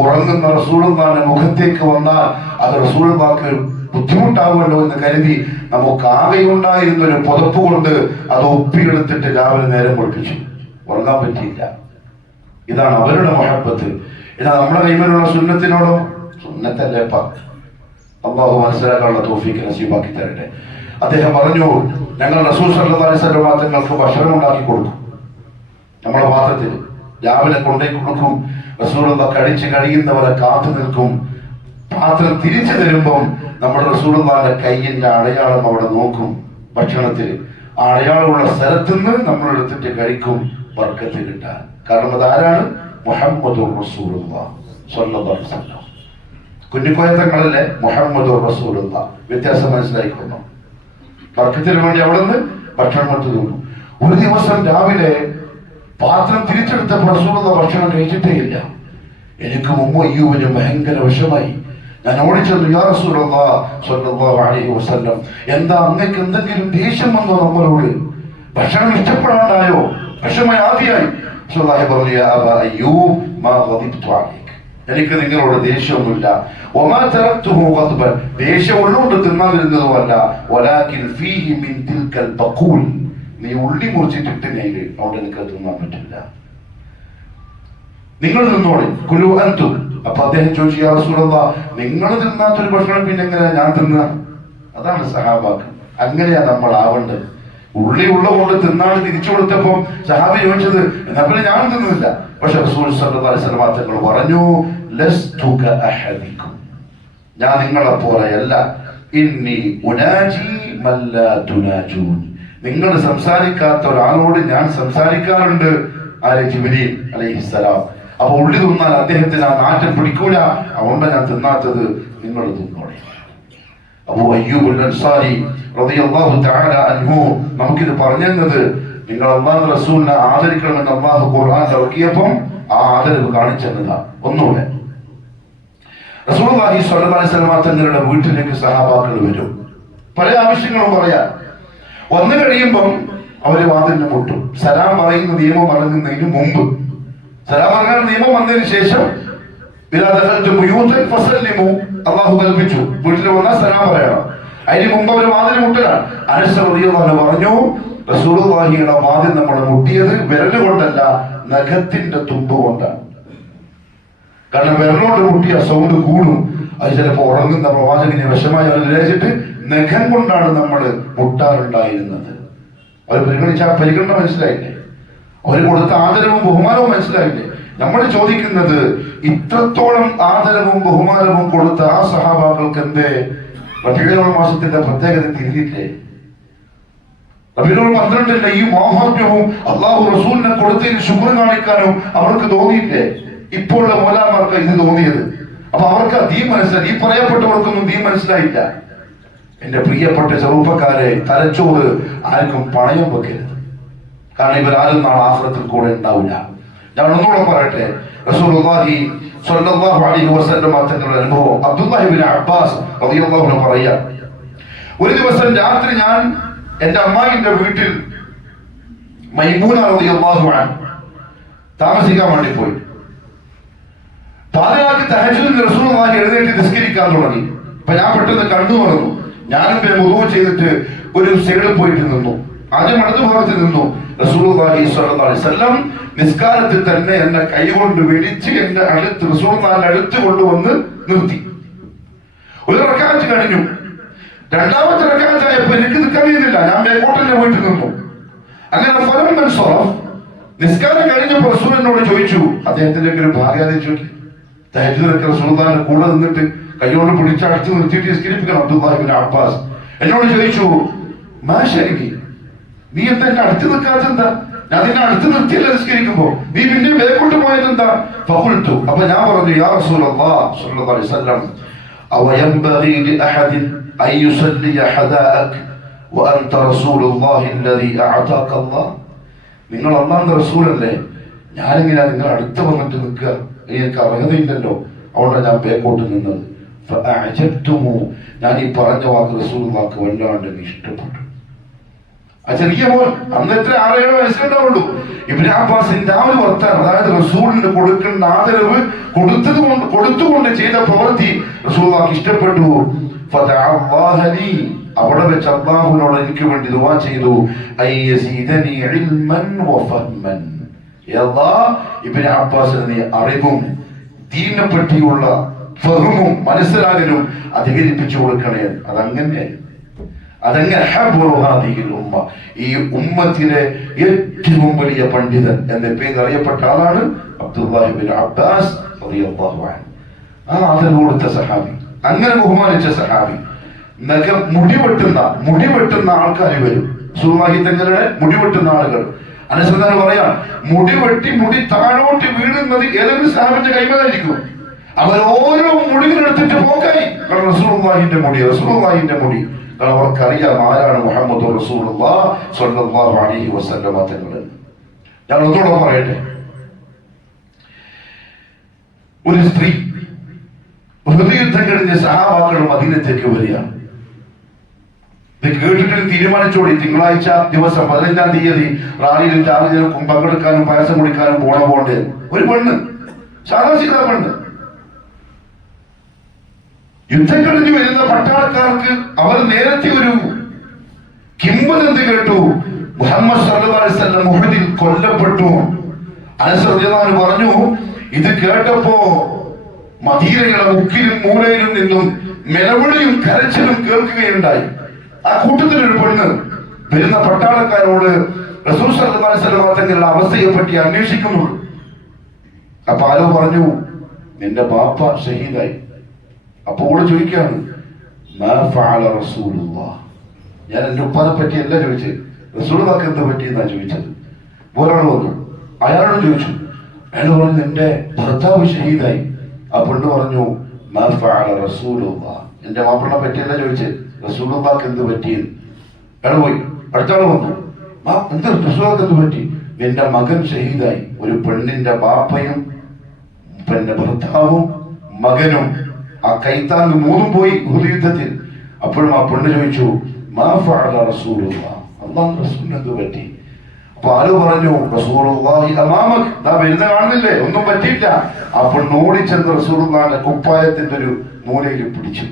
ഉറങ്ങുന്ന റസൂലുള്ളാഹിന്റെ മുഖത്തേക്ക് വന്നാൽ അത് റസൂലുള്ളാഹിക്ക് ബുദ്ധിമുട്ടാവുമല്ലോ എന്ന് കരുതി നമുക്കാകെയുണ്ടായിരുന്ന ഒരു പുതപ്പ് കൊണ്ട് അത് ഒപ്പിയെടുത്തിട്ട് രാവിലെ നേരം പൊളിപ്പിച്ചു. ഉറങ്ങാൻ പറ്റിയില്ല. ഇതാണ് അവരുടെ മുഹബത്ത്. ഇതാ നമ്മുടെ കൈമലുള്ള സുന്നത്തിനോടോ? സുന്നത്തല്ലേപ്പ. അള്ളാഹു മനസ്സിലാക്കാനുള്ള തൗഫീഖ് നസീബാക്കി തരട്ടെ. അദ്ദേഹം പറഞ്ഞു, ഞങ്ങൾ റസൂൽ സല്ലല്ലാഹു അലൈഹി വസല്ലം തങ്ങൾക്ക് ഭക്ഷണം ഉണ്ടാക്കി കൊടുക്കും. നമ്മളെ പാത്രത്തിൽ രാവിലെ കൊണ്ടേ കൊടുക്കും. റസൂലുള്ള കഴിച്ച് കഴിയുന്നവരെ കാത്തു നിൽക്കും. പാത്രം തിരിച്ചു തരുമ്പം നമ്മുടെ റസൂലുള്ളാഹിന്റെ കയ്യിന്റെ അടയാളം അവിടെ നോക്കും. ഭക്ഷണത്തിൽ ആ അടയാളമുള്ള സ്ഥലത്ത് നിന്ന് നമ്മൾ എടുത്തിട്ട് കഴിക്കും, ബർക്കത്ത് കിട്ടാൻ. കാരണം അതാരാണ്? മുഹമ്മദുർ റസൂലുള്ളാഹി സ്വല്ലല്ലാഹു അലൈഹി വസല്ലം. കുഞ്ഞിക്കോയത്തങ്ങളല്ലേ മുഹമ്മദുർ റസൂലുള്ളാഹി. വ്യത്യാസം മനസ്സിലായിക്കൊള്ളണം. ബർക്കത്തിന് വേണ്ടി അവിടെ നിന്ന് ഭക്ഷണം എടുത്തു തിന്നു. ഒരു ദിവസം രാവിലെ പാത്രം തിരിച്ചെടുത്തപ്പോൾ റസൂലുള്ള ഭക്ഷണം കഴിച്ചിട്ടേ ഇല്ല. എനിക്ക് മുമ്പ് അയ്യൂബിന് ഭയങ്കര വിഷമായി. ഞാൻ ഓടിച്ചെന്നു, യാ റസൂലുള്ളാഹി സ്വല്ലല്ലാഹു അലൈഹി വസല്ലം, എന്താ അങ്ങക്ക് എന്തെങ്കിലും ദേഷ്യം വന്നോ നമ്മളോട്? ഭക്ഷണം ഇഷ്ടപ്പെടാണ്ടായോ? വിഷമായി ആദ്യമായി. റസൂലുള്ളാഹി പറഞ്ഞു, യാ അബാ അയ്യൂബ് മാ ഗദിബ്തു അലൈക, എനിക്ക് നിങ്ങളോട് ദേഷ്യമൊന്നുമില്ല. വമാ തറക്തുഹു ഗദ്ബൻ, ദേഷ്യം ഉള്ളോണ്ട് തിന്നാതിരുന്നതുമല്ല. വലാകിൻ ഫീഹി മിൻ തിൽകൽ ബഖൂൽ, നീ ഉള്ളി മുറിച്ചിട്ടിട്ട് നെയ്ല്, അവിടെ എനിക്ക് തിന്നാൻ പറ്റില്ല. നിങ്ങൾ തിന്നോളി, കുലു അൻതും. അപ്പൊ അദ്ദേഹം ചോദിച്ചു, യാ റസൂലല്ലാഹ്, നിങ്ങൾ തിന്നാത്തൊരു ഭക്ഷണം പിന്നെ എങ്ങനെയാ ഞാൻ തിന്നുക? അതാണ് സഹാബാക്ക്, അങ്ങനെയാ നമ്മൾ ആവേണ്ടത്. ഉള്ളി ഉള്ളതുകൊണ്ട് തിന്നാണ് തിരിച്ചു കൊടുത്തപ്പോ സഹാബി ചോദിച്ചത്, എന്നാ പിന്നെ ഞാൻ തിന്നുന്നില്ല. പക്ഷെ റസൂൽ സല്ലല്ലാഹു അലൈഹി വസല്ലം തങ്ങൾ പറഞ്ഞു, ലസ്തു കഅഹദികും, ഞാൻ നിങ്ങളെ പോലെയല്ല. ഇന്നി ഉനാജി മൻ ലാ തുനാജൂൻ, നിങ്ങൾ സംസാരിക്കാത്ത ഒരാളോട് ഞാൻ സംസാരിക്കാറുണ്ട്. ആരെ? ജിബ്രീൽ അലൈഹിസ്സലാം. അപ്പൊ ഉള്ളി തിന്നാൽ അദ്ദേഹത്തിന് ആ നാറ്റം പിടിക്കൂല, അതുകൊണ്ട് ഞാൻ തിന്നാത്തത്, നിങ്ങൾ തിന്നോളെ. അബൂ അയ്യൂബ് അൻസാരി റളിയല്ലാഹു തആല അൻഹു നമുക്കിത് പറഞ്ഞത്, നിങ്ങൾ അല്ലാഹു റസൂലിനെ ആദരിക്കണമെന്ന് അല്ലാഹു ഖുർആൻ ഇറക്കിയപ്പോൾ ആ ആദരവ് കാണിച്ചെന്നതാണ്. ഒന്നുകൂടെ, റസൂലുള്ളാഹി സ്വല്ലല്ലാഹു അലൈഹി വസല്ലം തങ്ങളുടെ വീട്ടിലേക്ക് സഹാബാക്കൾ വരും, പല ആവശ്യങ്ങളും പറയാൻ. വന്നു കഴിയുമ്പം അവര് വാതിലിന് മുട്ടും. സലാം പറയുന്ന നിയമം ഇറങ്ങുന്നതിന് മുമ്പ്, സലാം പറയുന്ന നിയമം വന്നതിന് ശേഷം അള്ളാഹു കൽപ്പിച്ചു, വീട്ടിൽ വന്നാൽ സലാം പറയണം. അതിന് മുമ്പ് അവര് വാതിൽ മുട്ടലാണ്. അനസ് റളിയല്ലാഹു അൻഹു പറഞ്ഞു, റസൂലുള്ളാഹിയുടെ വാതിൽ നമ്മൾ മുട്ടിയത് വിരല് കൊണ്ടല്ല, നഖത്തിന്റെ തുമ്പ് കൊണ്ടാണ്. കാരണം വിരലോട് മുട്ടിയ സൗണ്ട് കൂടും, അത് ചിലപ്പോ ഉറങ്ങുന്ന പ്രവാചകനെ വിഷമായി അവർ വിചാരിച്ചിട്ട് നഖം കൊണ്ടാണ് നമ്മൾ മുട്ടാറുണ്ടായിരുന്നത്. അവർ പരിഗണിച്ച ആ പരിഗണന മനസ്സിലായില്ലേ? അവർ കൊടുത്ത ആദരവും ബഹുമാനവും മനസ്സിലായില്ലേ? നമ്മൾ ചോദിക്കുന്നത്, ഇത്രത്തോളം ആദരവും ബഹുമാനവും കൊടുത്ത ആ സഹാബാക്കൾക്ക് എന്തേ റബീഉൽ മാസത്തിന്റെ പ്രത്യേകത തിരിഞ്ഞില്ലേ? റബീഉൽ 12 ഈ മഹാത്മ്യവും അള്ളാഹു റസൂലിനെ കൊടുത്തതിന് ശുക്ർ കാണിക്കാനും അവർക്ക് തോന്നിയില്ലേ? ഇപ്പോഴുള്ള മൗലാന്മാർക്ക് ഇത് തോന്നിയത്. അപ്പൊ അവർക്ക് ദീൻ മനസ്സിലായി, ഈ പറയപ്പെട്ടവർക്കൊന്നും ദീൻ മനസ്സിലായില്ല. എന്റെ പ്രിയപ്പെട്ട ചെറുപ്പക്കാരെ, തലച്ചോറ് ആർക്കും പണയം വെക്കരുത്. കാരണം ഇവരാരും നാളെ ആഖിറത്തിൽ കൂടെ ഉണ്ടാവില്ല. ഞാൻ ഒന്നുകൂടെ പറയട്ടെ, റസൂലുള്ളാഹി സ്വല്ലല്ലാഹു അലൈഹി വസല്ലം തങ്ങളുടെ അനുഭവം അബ്ദുല്ലാഹി ഇബ്നു അബ്ബാസ് റളിയല്ലാഹു അൻഹു പറയാം, ഒരു ദിവസം രാത്രി ഞാൻ എന്റെ അമ്മായിന്റെ വീട്ടിൽ മൈമൂന റളിയല്ലാഹു അൻഹ താമസിക്കാൻ വേണ്ടി പോയി. പാതിരാത്രി തഹജ്ജുദിന് റസൂലുള്ളാഹി എഴുന്നേറ്റ് നിസ്കരിക്കാൻ തുടങ്ങി. അപ്പൊ ഞാൻ പെട്ടെന്ന് കണ്ണു തുറന്നു. ഞാനും വുളൂ ചെയ്തിട്ട് ഒരു സൈഡിൽ പോയിട്ട് നിന്നു. ആദ്യം അടുത്ത ഭാഗത്ത് നിന്നു. റസൂലുള്ളാഹി സ്വല്ലല്ലാഹു അലൈഹി വസല്ലം നിസ്കാരത്തിൽ തന്നെ എന്നെ കൈകൊണ്ട് പിടിച്ച് എന്റെ അടുത്ത് റസൂലുള്ളാഹിന്റെ അടുത്ത് കൊണ്ടുവന്ന് നിർത്തി. ഒരു റക്അത്ത് കഴിഞ്ഞു. രണ്ടാമത്തെ റക്അത്ത് ആയപ്പോൾ എനിക്ക് നിൽക്കാൻ കഴിയുന്നില്ല. ഞാൻ മേൽക്കോട്ടെ പോയിട്ട് നിന്നു. അങ്ങനെ ഫലം സ്വറഫ് നിസ്കാരം കഴിഞ്ഞപ്പോൾ റസൂൽ എന്നോട് ചോദിച്ചു, അദ്ദേഹത്തിന്റെ ഒരു ഭാഗ്യാതെ ചോദിച്ചു, തഹജ്ജുദിനൊക്കെ റസൂലുള്ളാഹിന്റെ കൂടെ നിന്നിട്ട് കൈകൊണ്ട് പിടിച്ചടച്ച് നിർത്തിയിട്ട് നിസ്കരിപ്പിക്കണം. അബ്ദുല്ലാഹി ഇബ്നു അബ്ബാസ് എന്നോട് ചോദിച്ചു, മാശരി, നീ എന്താ എന്നെ അടുത്ത് നിൽക്കാത്തെന്താ? ഞാൻ നിന്നെ അടുത്ത് നിർത്തിയല്ലേ നിസ്കരിക്കുമ്പോ, നീ പിന്നെ മേൽക്കോട്ട് പോയതെന്താ? ഫഖുൽതു, അപ്പൊ ഞാൻ പറഞ്ഞു, യാ റസൂലല്ലാഹ് സ്വല്ലല്ലാഹു അലൈഹി വസല്ലം, അവയൻബഗി ലിഅഹദിൻ അൻ യുസല്ലിയ ഹദാഅക വഅൻത റസൂലുള്ളാഹി അല്ലദീ അഅതാക അല്ലാഹ്. നിങ്ങൾ അല്ലാഹുവിന്റെ റസൂലല്ലേ, ഞാനിങ്ങനെ നിങ്ങൾ അടുത്ത് വന്നിട്ട് നിൽക്കുക, എനിക്ക് അർഹതയില്ലല്ലോ, അവിടെ ഞാൻ ബേക്കോട്ട് നിന്നത്. ഞാൻ ഈ പറഞ്ഞ വാക്ക് റസൂലുള്ളാഹിക്ക് വല്ലാണ്ട് ഇഷ്ടപ്പെട്ടു. ആ ചെറിയ മോൻ അന്ന് എത്ര 6-7 വയസ്സുണ്ടാവുള്ളൂ. ഇബ്നു അബ്ബാസിന്റെ ആ ഒരു വർത്താനം, അതായത് റസൂലിന് കൊടുക്കേണ്ട ആദരവ് കൊടുത്തുകൊണ്ട് ചെയ്ത പ്രവൃത്തി റസൂലുള്ളാഹിക്ക് ഇഷ്ടപ്പെട്ടു. അവിടെ വെച്ച് അല്ലാഹുവിനോട് എനിക്ക് വേണ്ടി ദുആ ചെയ്തു, അയ്യസീദനി ഇൽമൻ വഫഹ്മൻ, യാ അല്ലാഹ് ഇബ്നു അബ്ബാസിന് നീ അറിവും ദീനിനെ പറ്റിയുള്ള ഫഹ്മും മനസ്സിലാകലും അധികരിപ്പിച്ചു കൊടുക്കണേ. അതങ്ങനെ ഉമ്മ, ഈ ഉമ്മത്തിലെ ഏറ്റവും വലിയ പണ്ഡിതൻ എന്ന പേര് അറിയപ്പെട്ട ആളാണ് അബ്ദുല്ലാഹി ഇബ്നു അബ്ബാസ് റളിയല്ലാഹു അൻഹു. ആ ആദരവ് കൊടുത്ത സഹാബി, അങ്ങനെ ബഹുമാനിച്ച സഹാബി. മുടിവെട്ടുന്ന ആൾക്കാർ വരും, റസൂലുള്ളാഹി തങ്ങളുടെ മുടിവെട്ടുന്ന ആളുകൾ. അനുസൃതം പറയാം, മുടി താഴോട്ട് വീഴുന്നത് ഏതെങ്കിലും സഹാബിന്റെ കൈമലായിരിക്കും. അവർ ഓരോ മുടികളെടുത്തിട്ട് പോക്കായി. കാരണം റസൂലുള്ളാഹിന്റെ മുടി കാരണം അവർക്കറിയാം ആരാണ് മുഹമ്മദ് റസൂലുള്ളാഹി സ്വല്ലല്ലാഹു അലൈഹി വസല്ലം തങ്ങൾ. ഞാൻ ഒന്നുകൂടെ പറയട്ടെ. ഒരു സ്ത്രീ യുദ്ധം കഴിഞ്ഞ സഹാബാക്കൾ മദീനത്തേക്ക് വരികയാണ്. ഇത് കേട്ടിട്ട് തീരുമാനിച്ചോടി, തിങ്കളാഴ്ച ദിവസം 15-ാം തീയതി റാലിയിലും ചാർജിലും പങ്കെടുക്കാനും പായസം കുടിക്കാനും പോണ്ടേ ഒരു പെണ്ണ്, സാധാരണ പെണ്ണ്. യുദ്ധം കഴിഞ്ഞ് വരുന്ന പട്ടാളക്കാർക്ക് അവർ നേരത്തെ ഒരു കിംവദന്തി കേട്ടു, മുഹമ്മദ് സല്ലല്ലാഹു അലൈഹി വസല്ലം ഉഹദിൽ കൊല്ലപ്പെട്ടു. അനസ് റളിയല്ലാഹു അൻഹു പറഞ്ഞു, ഇത് കേട്ടപ്പോ മദീനയുടെ മുക്കിലും മൂലയിലും നിന്നും നിലവിളിയും കരച്ചിലും കേൾക്കുകയുണ്ടായി. ആ കൂട്ടത്തിലൊരു പെണ്ണ് വരുന്ന പട്ടാളക്കാരോട് റസൂൽ സല്ലല്ലാഹു അലൈഹി വസല്ലം തങ്ങളുടെ അവസ്ഥയെ പറ്റി അന്വേഷിക്കുന്നു. അപ്പൊ ആരോ പറഞ്ഞു, നിന്റെ ബാപ്പ ഷഹീദായി. അപ്പോൾ ചോദിക്കാണ്, ഞാൻ എന്റെ ഉപ്പാനെ പറ്റിയല്ല ചോദിച്ചത്, റസൂലുള്ളാഹിക്ക് എന്താ പറ്റിയെന്നാ ചോദിച്ചത്. ഒരാൾ വന്നു, അയാളോട് ചോദിച്ചു. അയാൾ പറഞ്ഞു, നിന്റെ ഭർത്താവ് ഷഹീദായി. ആ പെണ്ണ് പറഞ്ഞു, എന്റെ മാപ്പിളനെ പറ്റിയല്ല ചോദിച്ചത്, റസൂലുള്ളാഹിക്ക് എന്ത് പറ്റിയെന്ന്. അയാൾ പോയി. അടുത്ത ആൾ വന്നു, എന്താ റസൂലുള്ളാഹിക്ക് എന്ത് പറ്റി? നിന്റെ മകൻ ഷഹീദായി. ഒരു പെണ്ണിന്റെ ബാപ്പയും പിന്നെ ഭർത്താവും മകനും ആ കൈത്താങ് മൂന്നും പോയി യുദ്ധത്തിൽ. അപ്പോഴും ആ പെണ്ണ് ചോദിച്ചു, അല്ലാഹു റസൂലിന് എന്ത് പറ്റി? അപ്പൊ ആരോ പറഞ്ഞു, റസൂലുള്ളാഹി അമാമക്, ദാ വരുന്ന കാണുന്നില്ലേ, ഒന്നും പറ്റിയില്ല. ആ പെണ്ണ് ഓടിച്ചെന്ന് റസൂലുള്ളാഹിന്റെ കുപ്പായത്തിന്റെ ഒരു മൂലയിൽ പിടിച്ചു.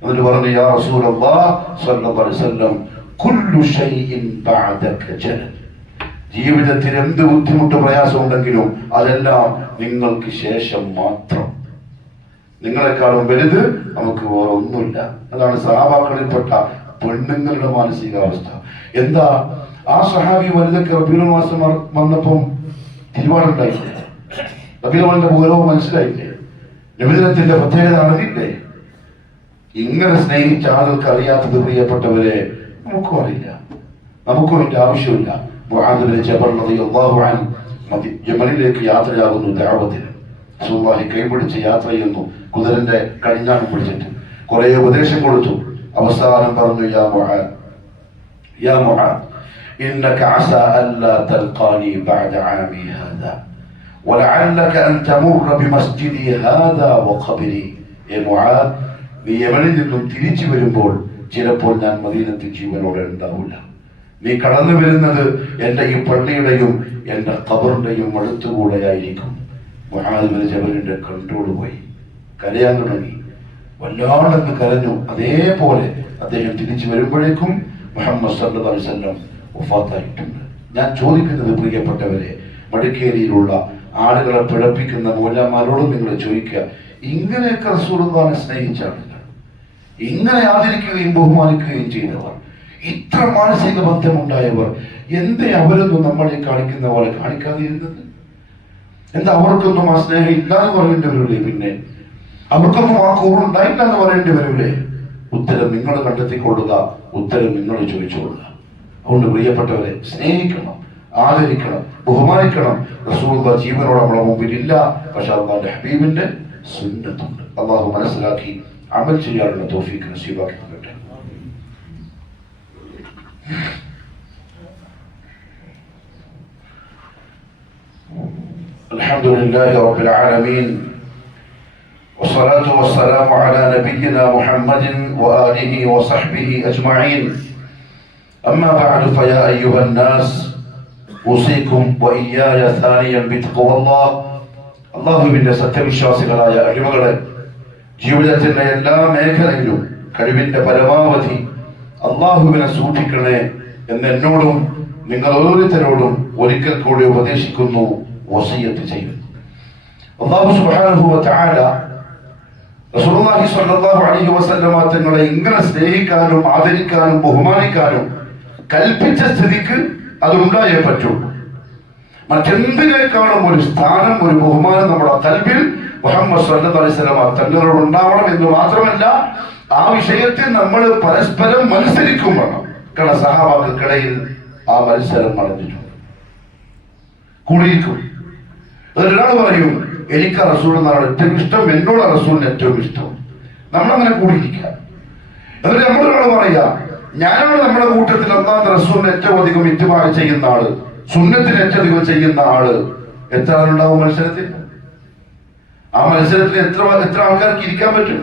എന്നിട്ട് പറഞ്ഞു, യാ റസൂലല്ലാഹ് സ്വല്ലല്ലാഹു അലൈഹി വസല്ലം, കുല്ലു ഷൈഇൻ ബഅദക ജനൻ. ജീവിതത്തിൽ എന്ത് ബുദ്ധിമുട്ട് പ്രയാസം ഉണ്ടെങ്കിലും അതെല്ലാം നിങ്ങൾക്ക് ശേഷം മാത്രം. നിങ്ങളെക്കാളും വലുത് നമുക്ക് വേറെ ഒന്നുമില്ല. അതാണ് സഹാബാക്കളിൽപ്പെട്ട പെണ്ണുങ്ങളുടെ മാനസികാവസ്ഥ. എന്താ, ആ സഹാബി വലുതൊക്കെ റബീഉൽ മാസം വന്നപ്പം തിരുവാളുണ്ടായില്ലേ? റബീഉൽ ഗൗരവം മനസ്സിലായില്ലേ? നബിദിനത്തിന്റെ പ്രത്യേകത അറിഞ്ഞില്ലേ? ഇങ്ങനെ സ്നേഹിച്ച ആളുകൾക്ക് അറിയാത്തത് പ്രിയപ്പെട്ടവരെ നമുക്കും അറിയില്ല, നമുക്കും അതിന്റെ ആവശ്യമില്ല. മുആദ് ബിൻ ജബൽ റളിയല്ലാഹു അൻഹു യമനിലേക്ക് യാത്രയാകുന്നു ദഅവത്തിന്. റസൂലുള്ളാഹി കൈപിടിച്ച് യാത്ര ചെയ്യുന്നു, കുതിരന്റെ കടിഞ്ഞാണ് പിടിച്ചിട്ട് കുറെ ഉപദേശം കൊടുത്തു. അവസാനം പറഞ്ഞു, യാ മുആദ് ഇന്നക അസാ അല്ലാ തൽഖാനി ബഅദ ആമി ഹാദാ വലഅല്ലക അൻ തമുറ ബിമസ്ജിദി ഹാദാ വഖബ്രി. മുആദ്, നീ യമനിൽ നിന്നും തിരിച്ചു വരുമ്പോൾ ചിലപ്പോൾ ഞാൻ മദീനത്തിൽ ജീവനോടെ ഉണ്ടാവില്ല. നീ കടന്നു വരുന്നത് എന്റെ ഈ പള്ളിയുടെയും എന്റെ ഖബറിന്റെയും അടുത്തുകൂടെയായിരിക്കും. മുആദ് ബിൻ ജബലിന്റെ കൺട്രോൾ പോയി, കരയാൻ തുടങ്ങി, വല്ലാണ്ടെന്ന് കരഞ്ഞു. അതേപോലെ അദ്ദേഹം തിരിച്ചു വരുമ്പോഴേക്കും മുഹമ്മദ് സല്ലല്ലാഹു അലൈഹി വസല്ലം വഫാത്തായിട്ടുണ്ട്. ഞാൻ ചോദിക്കുന്നത് പ്രിയപ്പെട്ടവരെ, മടിക്കേരിയിലുള്ള ആളുകളെ പിഴപ്പിക്കുന്ന മൗലവിമാരോടും നിങ്ങൾ ചോദിക്കുക, ഇങ്ങനെയൊക്കെ റസൂലുള്ളാഹിനെ സ്നേഹിച്ച ആളുകൾ, ഇങ്ങനെ ആദരിക്കുകയും ബഹുമാനിക്കുകയും ചെയ്തവർ, ഇത്ര മാനസിക ബന്ധമുണ്ടായവർ, എന്തേ അവരൊന്നും നമ്മളെ കാണിക്കുന്ന പോലെ കാണിക്കാതിരുന്നത്? എന്താ അവർക്കൊന്നും ആ സ്നേഹം ഇല്ലാന്ന് പറയേണ്ടി വരൂലേ? പിന്നെ അവർക്കൊന്നും ആ കൂറുണ്ടായില്ല എന്ന് പറയേണ്ടി വരൂലേ? ഉത്തരം നിങ്ങൾ കണ്ടെത്തിക്കൊള്ളുക, ഉത്തരം നിങ്ങൾ ചോദിച്ചുകൊള്ളുക. അതുകൊണ്ട് പ്രിയപ്പെട്ടവരെ, സ്നേഹിക്കണം, ആദരിക്കണം, ബഹുമാനിക്കണം. റസൂലുള്ളാഹി ജീവനോടെ നമ്മളെ മുമ്പിലില്ല, പക്ഷെ അല്ലാഹുവിന്റെ ഹബീബിന്റെ സുന്നത്തുണ്ട്. അള്ളാഹു മനസ്സിലാക്കി അമൽ ചെയ്യാനുള്ള തൗഫീഖ് നസീബാക്കി തരട്ടെ. الحمد لله رب العالمين والصلاة والسلام على نبينا محمد وآله وصحبه أجمعين. أما بعد فيا أيها الناس أوصيكم وإياي ثانيا بتقوى الله. അള്ളാഹുവിന്റെ സത്യവിശ്വാസികളായ അടിമകളെ, ജീവിതത്തിന്റെ എല്ലാ മേഖലയിലും കഴിവിന്റെ പരമാവധി അള്ളാഹുവിനെ സൂക്ഷിക്കണേ എന്ന് എന്നോടും നിങ്ങൾ ഓരോരുത്തരോടും ഒരിക്കൽ കൂടി ഉപദേശിക്കുന്നു, വസിയത്ത് ചെയ്യുന്നു. അല്ലാഹു സുബ്ഹാനഹു വ തആല റസൂലുള്ളാഹി സ്വല്ലല്ലാഹു അലൈഹി വസല്ലമ തങ്ങളെ ഇങ്ങനെ സ്നേഹിക്കാനും ആദരിക്കാനും ബഹുമാനിക്കാനും കൽപ്പിച്ച സ്ഥിതിക്ക് അതുണ്ടായേ പറ്റൂ. മറ്റെന്തിനേക്കാളും ഒരു സ്ഥാനം, ഒരു ബഹുമാനം നമ്മുടെ ഖൽബിൽ മുഹമ്മദ് സ്വല്ലല്ലാഹു അലൈഹി വസല്ലമ തങ്ങളോട് ഉണ്ടാവണം എന്ന് മാത്രമല്ല, ആ വിഷയത്തിൽ നമ്മൾ പരസ്പരം മത്സരിക്കും വേണം. കാരണം സഹാബാക്കൾക്കിടയിൽ ആ മത്സരം നടന്നിട്ടുണ്ട്, കൂടിയിരിക്കും. ഒരാൾ പറയും എനിക്ക് റസൂലിനാണ് ഏറ്റവും ഇഷ്ടം, എന്നോട് റസൂലിന് ഏറ്റവും ഇഷ്ടം. നമ്മളങ്ങനെ കൂടിയിരിക്കുക. എന്നിട്ട് നമ്മളൊരാൾ പറയാ ഞാനാണ് നമ്മുടെ കൂട്ടത്തിൽ അല്ലാഹുവിന്റെ റസൂലിന് ഏറ്റവും അധികം ഇത്തിബാ ചെയ്യുന്ന ആള്, സുന്നത്തിന് ഏറ്റവും അധികം ചെയ്യുന്ന ആള്. എത്ര ആളുണ്ടാവും മത്സരത്തിൽ? ആ മത്സരത്തിൽ എത്ര ആൾക്കാർക്ക് ഇരിക്കാൻ പറ്റും?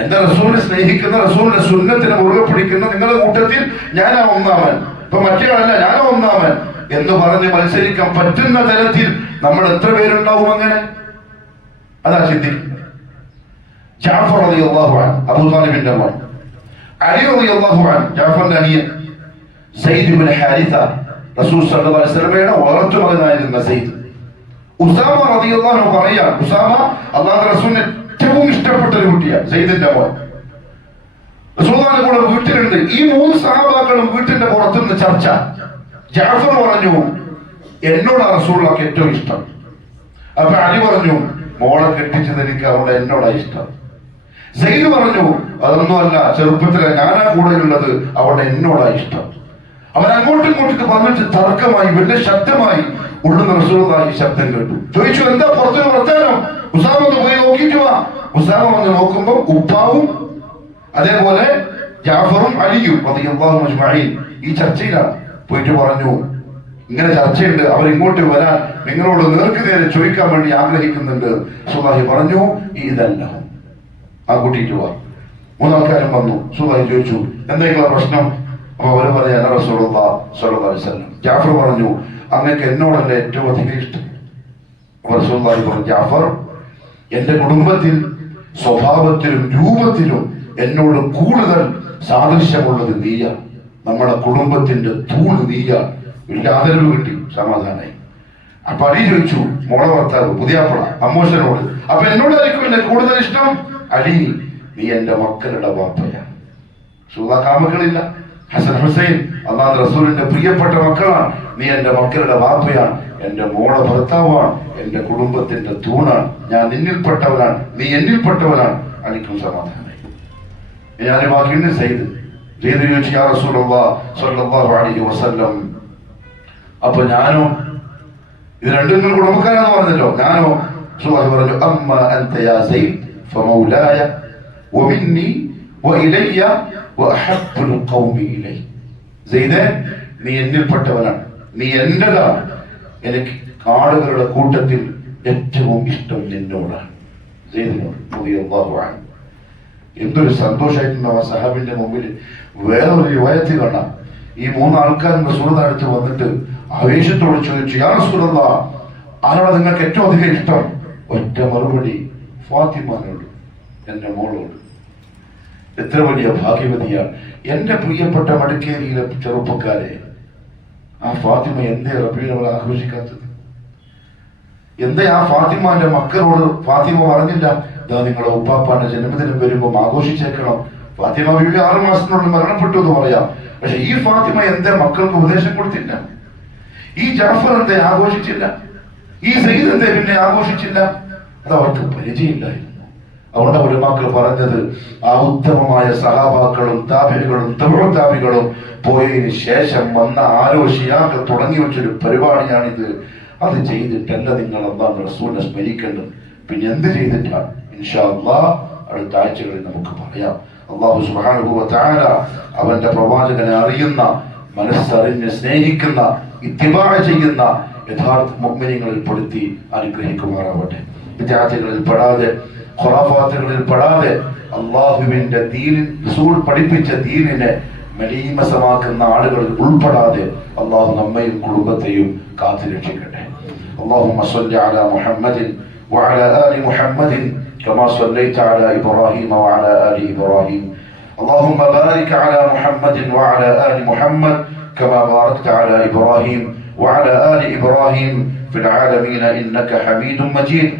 എന്റെ റസൂലിനെ സ്നേഹിക്കുന്ന, റസൂലിന്റെ സുന്നത്തിനെ മുറുകെ പിടിക്കുന്ന നിങ്ങളുടെ കൂട്ടത്തിൽ ഞാനാ ഒന്നാമൻ, ഇപ്പൊ മറ്റേ ആളല്ല ഞാനാ ഒന്നാമൻ എന്ന് പറഞ്ഞ് മത്സരിക്കാൻ പറ്റുന്ന തരത്തിൽ നമ്മൾ എത്ര പേരുണ്ടാവും? അങ്ങനെ അതാ ചിന്തിക്കുന്നത്. ജാഫർ റളിയല്ലാഹു അൻഹു അബൂ താലിബിന്റെ മകൻ, അലി റളിയല്ലാഹു അൻഹു ജാഫറിന്റെ അനിയൻ, സയ്യിദ് ഇബ്നു ഹാരിസ റസൂൽ സല്ലല്ലാഹു അലൈഹി വസല്ലമയുടെ വളർത്തു മകനായിരുന്ന സയ്യിദ്, ഉസാമ റളിയല്ലാഹു അൻഹു പറയാൻ, ഉസാമ അല്ലാഹുവിന്റെ റസൂലിന് ഏറ്റവും ഇഷ്ടപ്പെട്ട ഒരു കുട്ടിയാണ്, സയ്യിദിന്റെ മോൻ. റസൂലുള്ളാഹിന്റെ കൂടെ വീട്ടിലുണ്ട്. ഈ മൂന്ന് സഹാബാക്കളും വീട്ടിന്റെ പുറത്തുനിന്ന് ചർച്ച. ജാഫർ പറഞ്ഞു എന്നോട് റസൂലുള്ളാഹിക്ക് ഏറ്റവും ഇഷ്ടം. അപ്പൊ അലി പറഞ്ഞു മോളെ കെട്ടിച്ചത് എനിക്ക് അവിടെ എന്നോടാ ഇഷ്ടം. സയ്യിദ് പറഞ്ഞു അതൊന്നുമല്ല, ചെറുപ്പത്തിലെ ഞാനാ കൂടുതലുള്ളത്, അവിടെ എന്നോടാ ഇഷ്ടം. അവൻ അങ്ങോട്ടും ഇങ്ങോട്ടും പറഞ്ഞിട്ട് തർക്കമായി, വലിയ ശബ്ദമായി. ഉള്ളുന്ന റസൂലുള്ളാഹി ശബ്ദം കേട്ടു. ചോദിച്ചു എന്താ പുറത്തൊരു വർത്തമാനം? ഉസാമ ഒന്ന് പോയി നോക്കിയിട്ട് വാ. ഉസാമ വന്ന് നോക്കുമ്പോ ഉപ്പാവും അതേപോലെ ജാഫറും അലിയും റളിയല്ലാഹു അജ്മഈൻ ഈ ചർച്ചയിലാണ്. പോയിട്ട് പറഞ്ഞു ഇങ്ങനെ ചർച്ചയുണ്ട്, അവർ ഇങ്ങോട്ട് വരാൻ നിങ്ങളോട് നേർക്കുനേരെ ചോദിക്കാൻ വേണ്ടി ആഗ്രഹിക്കുന്നുണ്ട്. റസൂലുള്ളാഹി പറഞ്ഞു ഇതല്ല, ആ കൂട്ടിയിട്ട് വാ. മൂന്നാൾക്കാരും വന്നു. റസൂലുള്ളാഹി ചോദിച്ചു എന്തെങ്കിലും പ്രശ്നം? അപ്പൊ അവര് പറയാ റസൂലുള്ളാഹി സ്വല്ലല്ലാഹു അലൈഹി വസല്ലം. ജാഫർ പറഞ്ഞു അങ്ങക്ക് എന്നോടല്ലേ ഏറ്റവും അധികം ഇഷ്ടം? റസൂലുള്ളാഹി പറഞ്ഞു ജാഫർ എന്റെ കുടുംബത്തിൽ സ്വഭാവത്തിലും രൂപത്തിലും എന്നോട് കൂടുതൽ സാദൃശ്യമുള്ളത് നീയാണ്. നമ്മുടെ കുടുംബത്തിന്റെ തൂണ് നീയാണ്. വലിയ ആദരവ് കിട്ടി, സമാധാനായി. അപ്പൊ അലി ചോദിച്ചു മോളെ ഭർത്താവ് പുതിയാപ്പള അമ്മോശനോട്, അപ്പൊ എന്നോടായിരിക്കും എന്നെ കൂടുതൽ ഇഷ്ടം? അലി നീ എന്റെ മക്കളുടെ വാപ്പയാണ്. കാമകളില്ല. ഹസൻ ഹുസൈൻ അല്ലാഹുവിന്റെ റസൂലിന്റെ പ്രിയപ്പെട്ട മക്കളാണ്. നീ എന്റെ മക്കളുടെ വാപ്പയാണ്, എന്റെ മോളെ ഭർത്താവാണ്, എന്റെ കുടുംബത്തിന്റെ തൂണാണ്. ഞാൻ നിന്നിൽപ്പെട്ടവനാണ്, നീ എന്നിൽപ്പെട്ടവനാണ്. അലിക്കും സമാധാനായി. ഞാൻ ബാക്കിയുണ്ട് സയ്യിദ് ചോദിച്ചു യാ റസൂലുള്ളാഹി സ്വല്ലല്ലാഹു അലൈഹി വസല്ലം, അപ്പൊ ഞാനോ? ഇത് രണ്ടും കുടുംബക്കാരാന്ന് പറഞ്ഞല്ലോ. ഞാനോ? റസൂലുള്ളാഹി പറഞ്ഞു അമ്മ അൻത യാ സയ്യിദ് ഫമൗലായ വമിന്നി വഇലയ്യ വഅഹബ്ബുൽ ഖൗമി ഇലൈ. സയ്യിദേ നീ എന്നിൽപ്പെട്ടവനാണ്, നീ എന്റേതാണ്, എനിക്ക് ആളുകളുടെ കൂട്ടത്തിൽ ഏറ്റവും ഇഷ്ടം നിന്നോടാണ്. സയ്യിദിനോട് റളിയല്ലാഹു അൻഹു. എന്തൊരു സന്തോഷമായിട്ടുണ്ടോ ആ സഹാബിന്റെ മുമ്പിൽ. വേറൊരു റിവായത്ത് കാണാം. ഈ മൂന്നാൾക്കാരും റസൂലിന്റെ അടുത്ത് വന്നിട്ട് ആവേശത്തോട് ചോദിച്ചു യാ റസൂലല്ലാഹ് ആരാണ് നിങ്ങൾക്ക് ഏറ്റവും അധികം ഇഷ്ടം? ഒറ്റ മറുപടി ഫാത്തിമയോട്, എന്റെ മോളോട്. എത്ര വലിയ ഭാഗ്യവതിയാണ് എന്റെ പ്രിയപ്പെട്ട മടിക്കേരിയിലെ ചെറുപ്പക്കാരെ. ആ ഫാത്തിമ എന്തേ റബീഉൽ അവ്വൽ ആഘോഷിക്കാത്തത്? എന്തേ ആ ഫാത്തിമാന്റെ മക്കളോട് ഫാത്തിമ പറഞ്ഞില്ല ഇതാ നിങ്ങളുടെ ഉപ്പാപ്പാന്റെ ജന്മദിനം വരുമ്പോൾ ആഘോഷിച്ചേക്കണം? ഫാത്തിമ ബീവി 6 മാസത്തിനുള്ളിൽ മരണപ്പെട്ടു എന്ന് പറയാം. പക്ഷെ ഈ ഫാത്തിമ എന്തേ മക്കൾക്ക് ഉപദേശം കൊടുത്തില്ല? ഈ ജാഫർ എന്തേ ആഘോഷിച്ചില്ല? ഈ സയ്യിദ് എന്തേ പിന്നെ ആഘോഷിച്ചില്ല? അത് അവർക്ക് പരിചയമില്ലായിരുന്നു. അതുകൊണ്ട് ഉലമാക്കൾ പറഞ്ഞത് ആ ഉത്തമമായ സഹാബാക്കളും താബികളും തബഉ താബികളും പോയതിന് ശേഷം വന്ന ആരോ ശിയാക്കൾ തുടങ്ങി വെച്ചൊരു പരിപാടിയാണിത്. അത് ചെയ്തിട്ടല്ല നിങ്ങൾ അല്ലാഹുവിന്റെ റസൂലിനെ സ്മരിക്കേണ്ടത്. പിന്നെ എന്ത് ചെയ്തിട്ടാണ്? ഇൻഷാ അല്ലാഹ് അടുത്ത ആഴ്ചകളിൽ നമുക്ക് പറയാം. അല്ലാഹു സുബ്ഹാനഹു വ തആല അവന്റെ പ്രവാചകനെ അറിയുന്ന, മനസ്സറിഞ്ഞ് സ്നേഹിക്കുന്ന, ഇത്തിബാ ചെയ്യുന്ന യഥാർത്ഥ മുഅ്മിനീങ്ങളിൽ പെടുത്തി അനുഗ്രഹിക്കുമാറാവട്ടെ. വിദ്യാർത്ഥികളിൽ പെടാതെ, ഖുറാഫാത്തുകളിൽ പെടാതെ അല്ലാഹുവിന്റെ ദീനിൽ റസൂൽ പഠിപ്പിച്ച ദീനിനെ മലീമസമാക്കുന്ന ആളുകളിൽ ഉൾപ്പെടാതെ അല്ലാഹു നമ്മയും കുടുംബത്തെയും കാത്തുരക്ഷിക്കട്ടെ. اللهم صل على محمد وعلى آل محمد كما صليت على إبراهيم وعلى آل إبراهيم. اللهم بارك على محمد وعلى آل محمد كما باركت على إبراهيم وعلى آل إبراهيم في العالمين إنك حميد مجيد.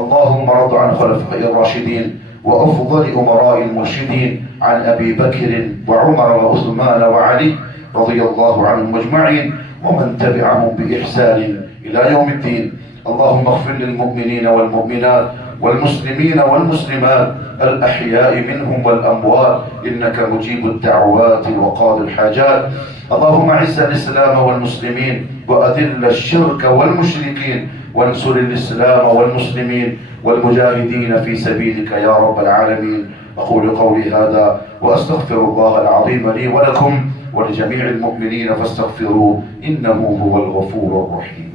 اللهم رض عن خلفاء الراشدين وأفضل أمراء المرشدين عن أبي بكر وعمر وعثمان وعلي رضي الله عنهم أجمعين ومن تبعهم بإحسان إلى يوم الدين. اللهم اغفر للمؤمنين والمؤمنات والمسلمين والمسلمات الأحياء منهم والأموات إنك مجيب الدعوات وقاضي الحاجات. اللهم أعز الإسلام والمسلمين وأذل الشرك والمشركين وانصر الإسلام والمسلمين والمجاهدين في سبيلك يا رب العالمين. أقول قولي هذا وأستغفر الله العظيم لي ولكم ولجميع المؤمنين فاستغفروه إنه هو الغفور الرحيم.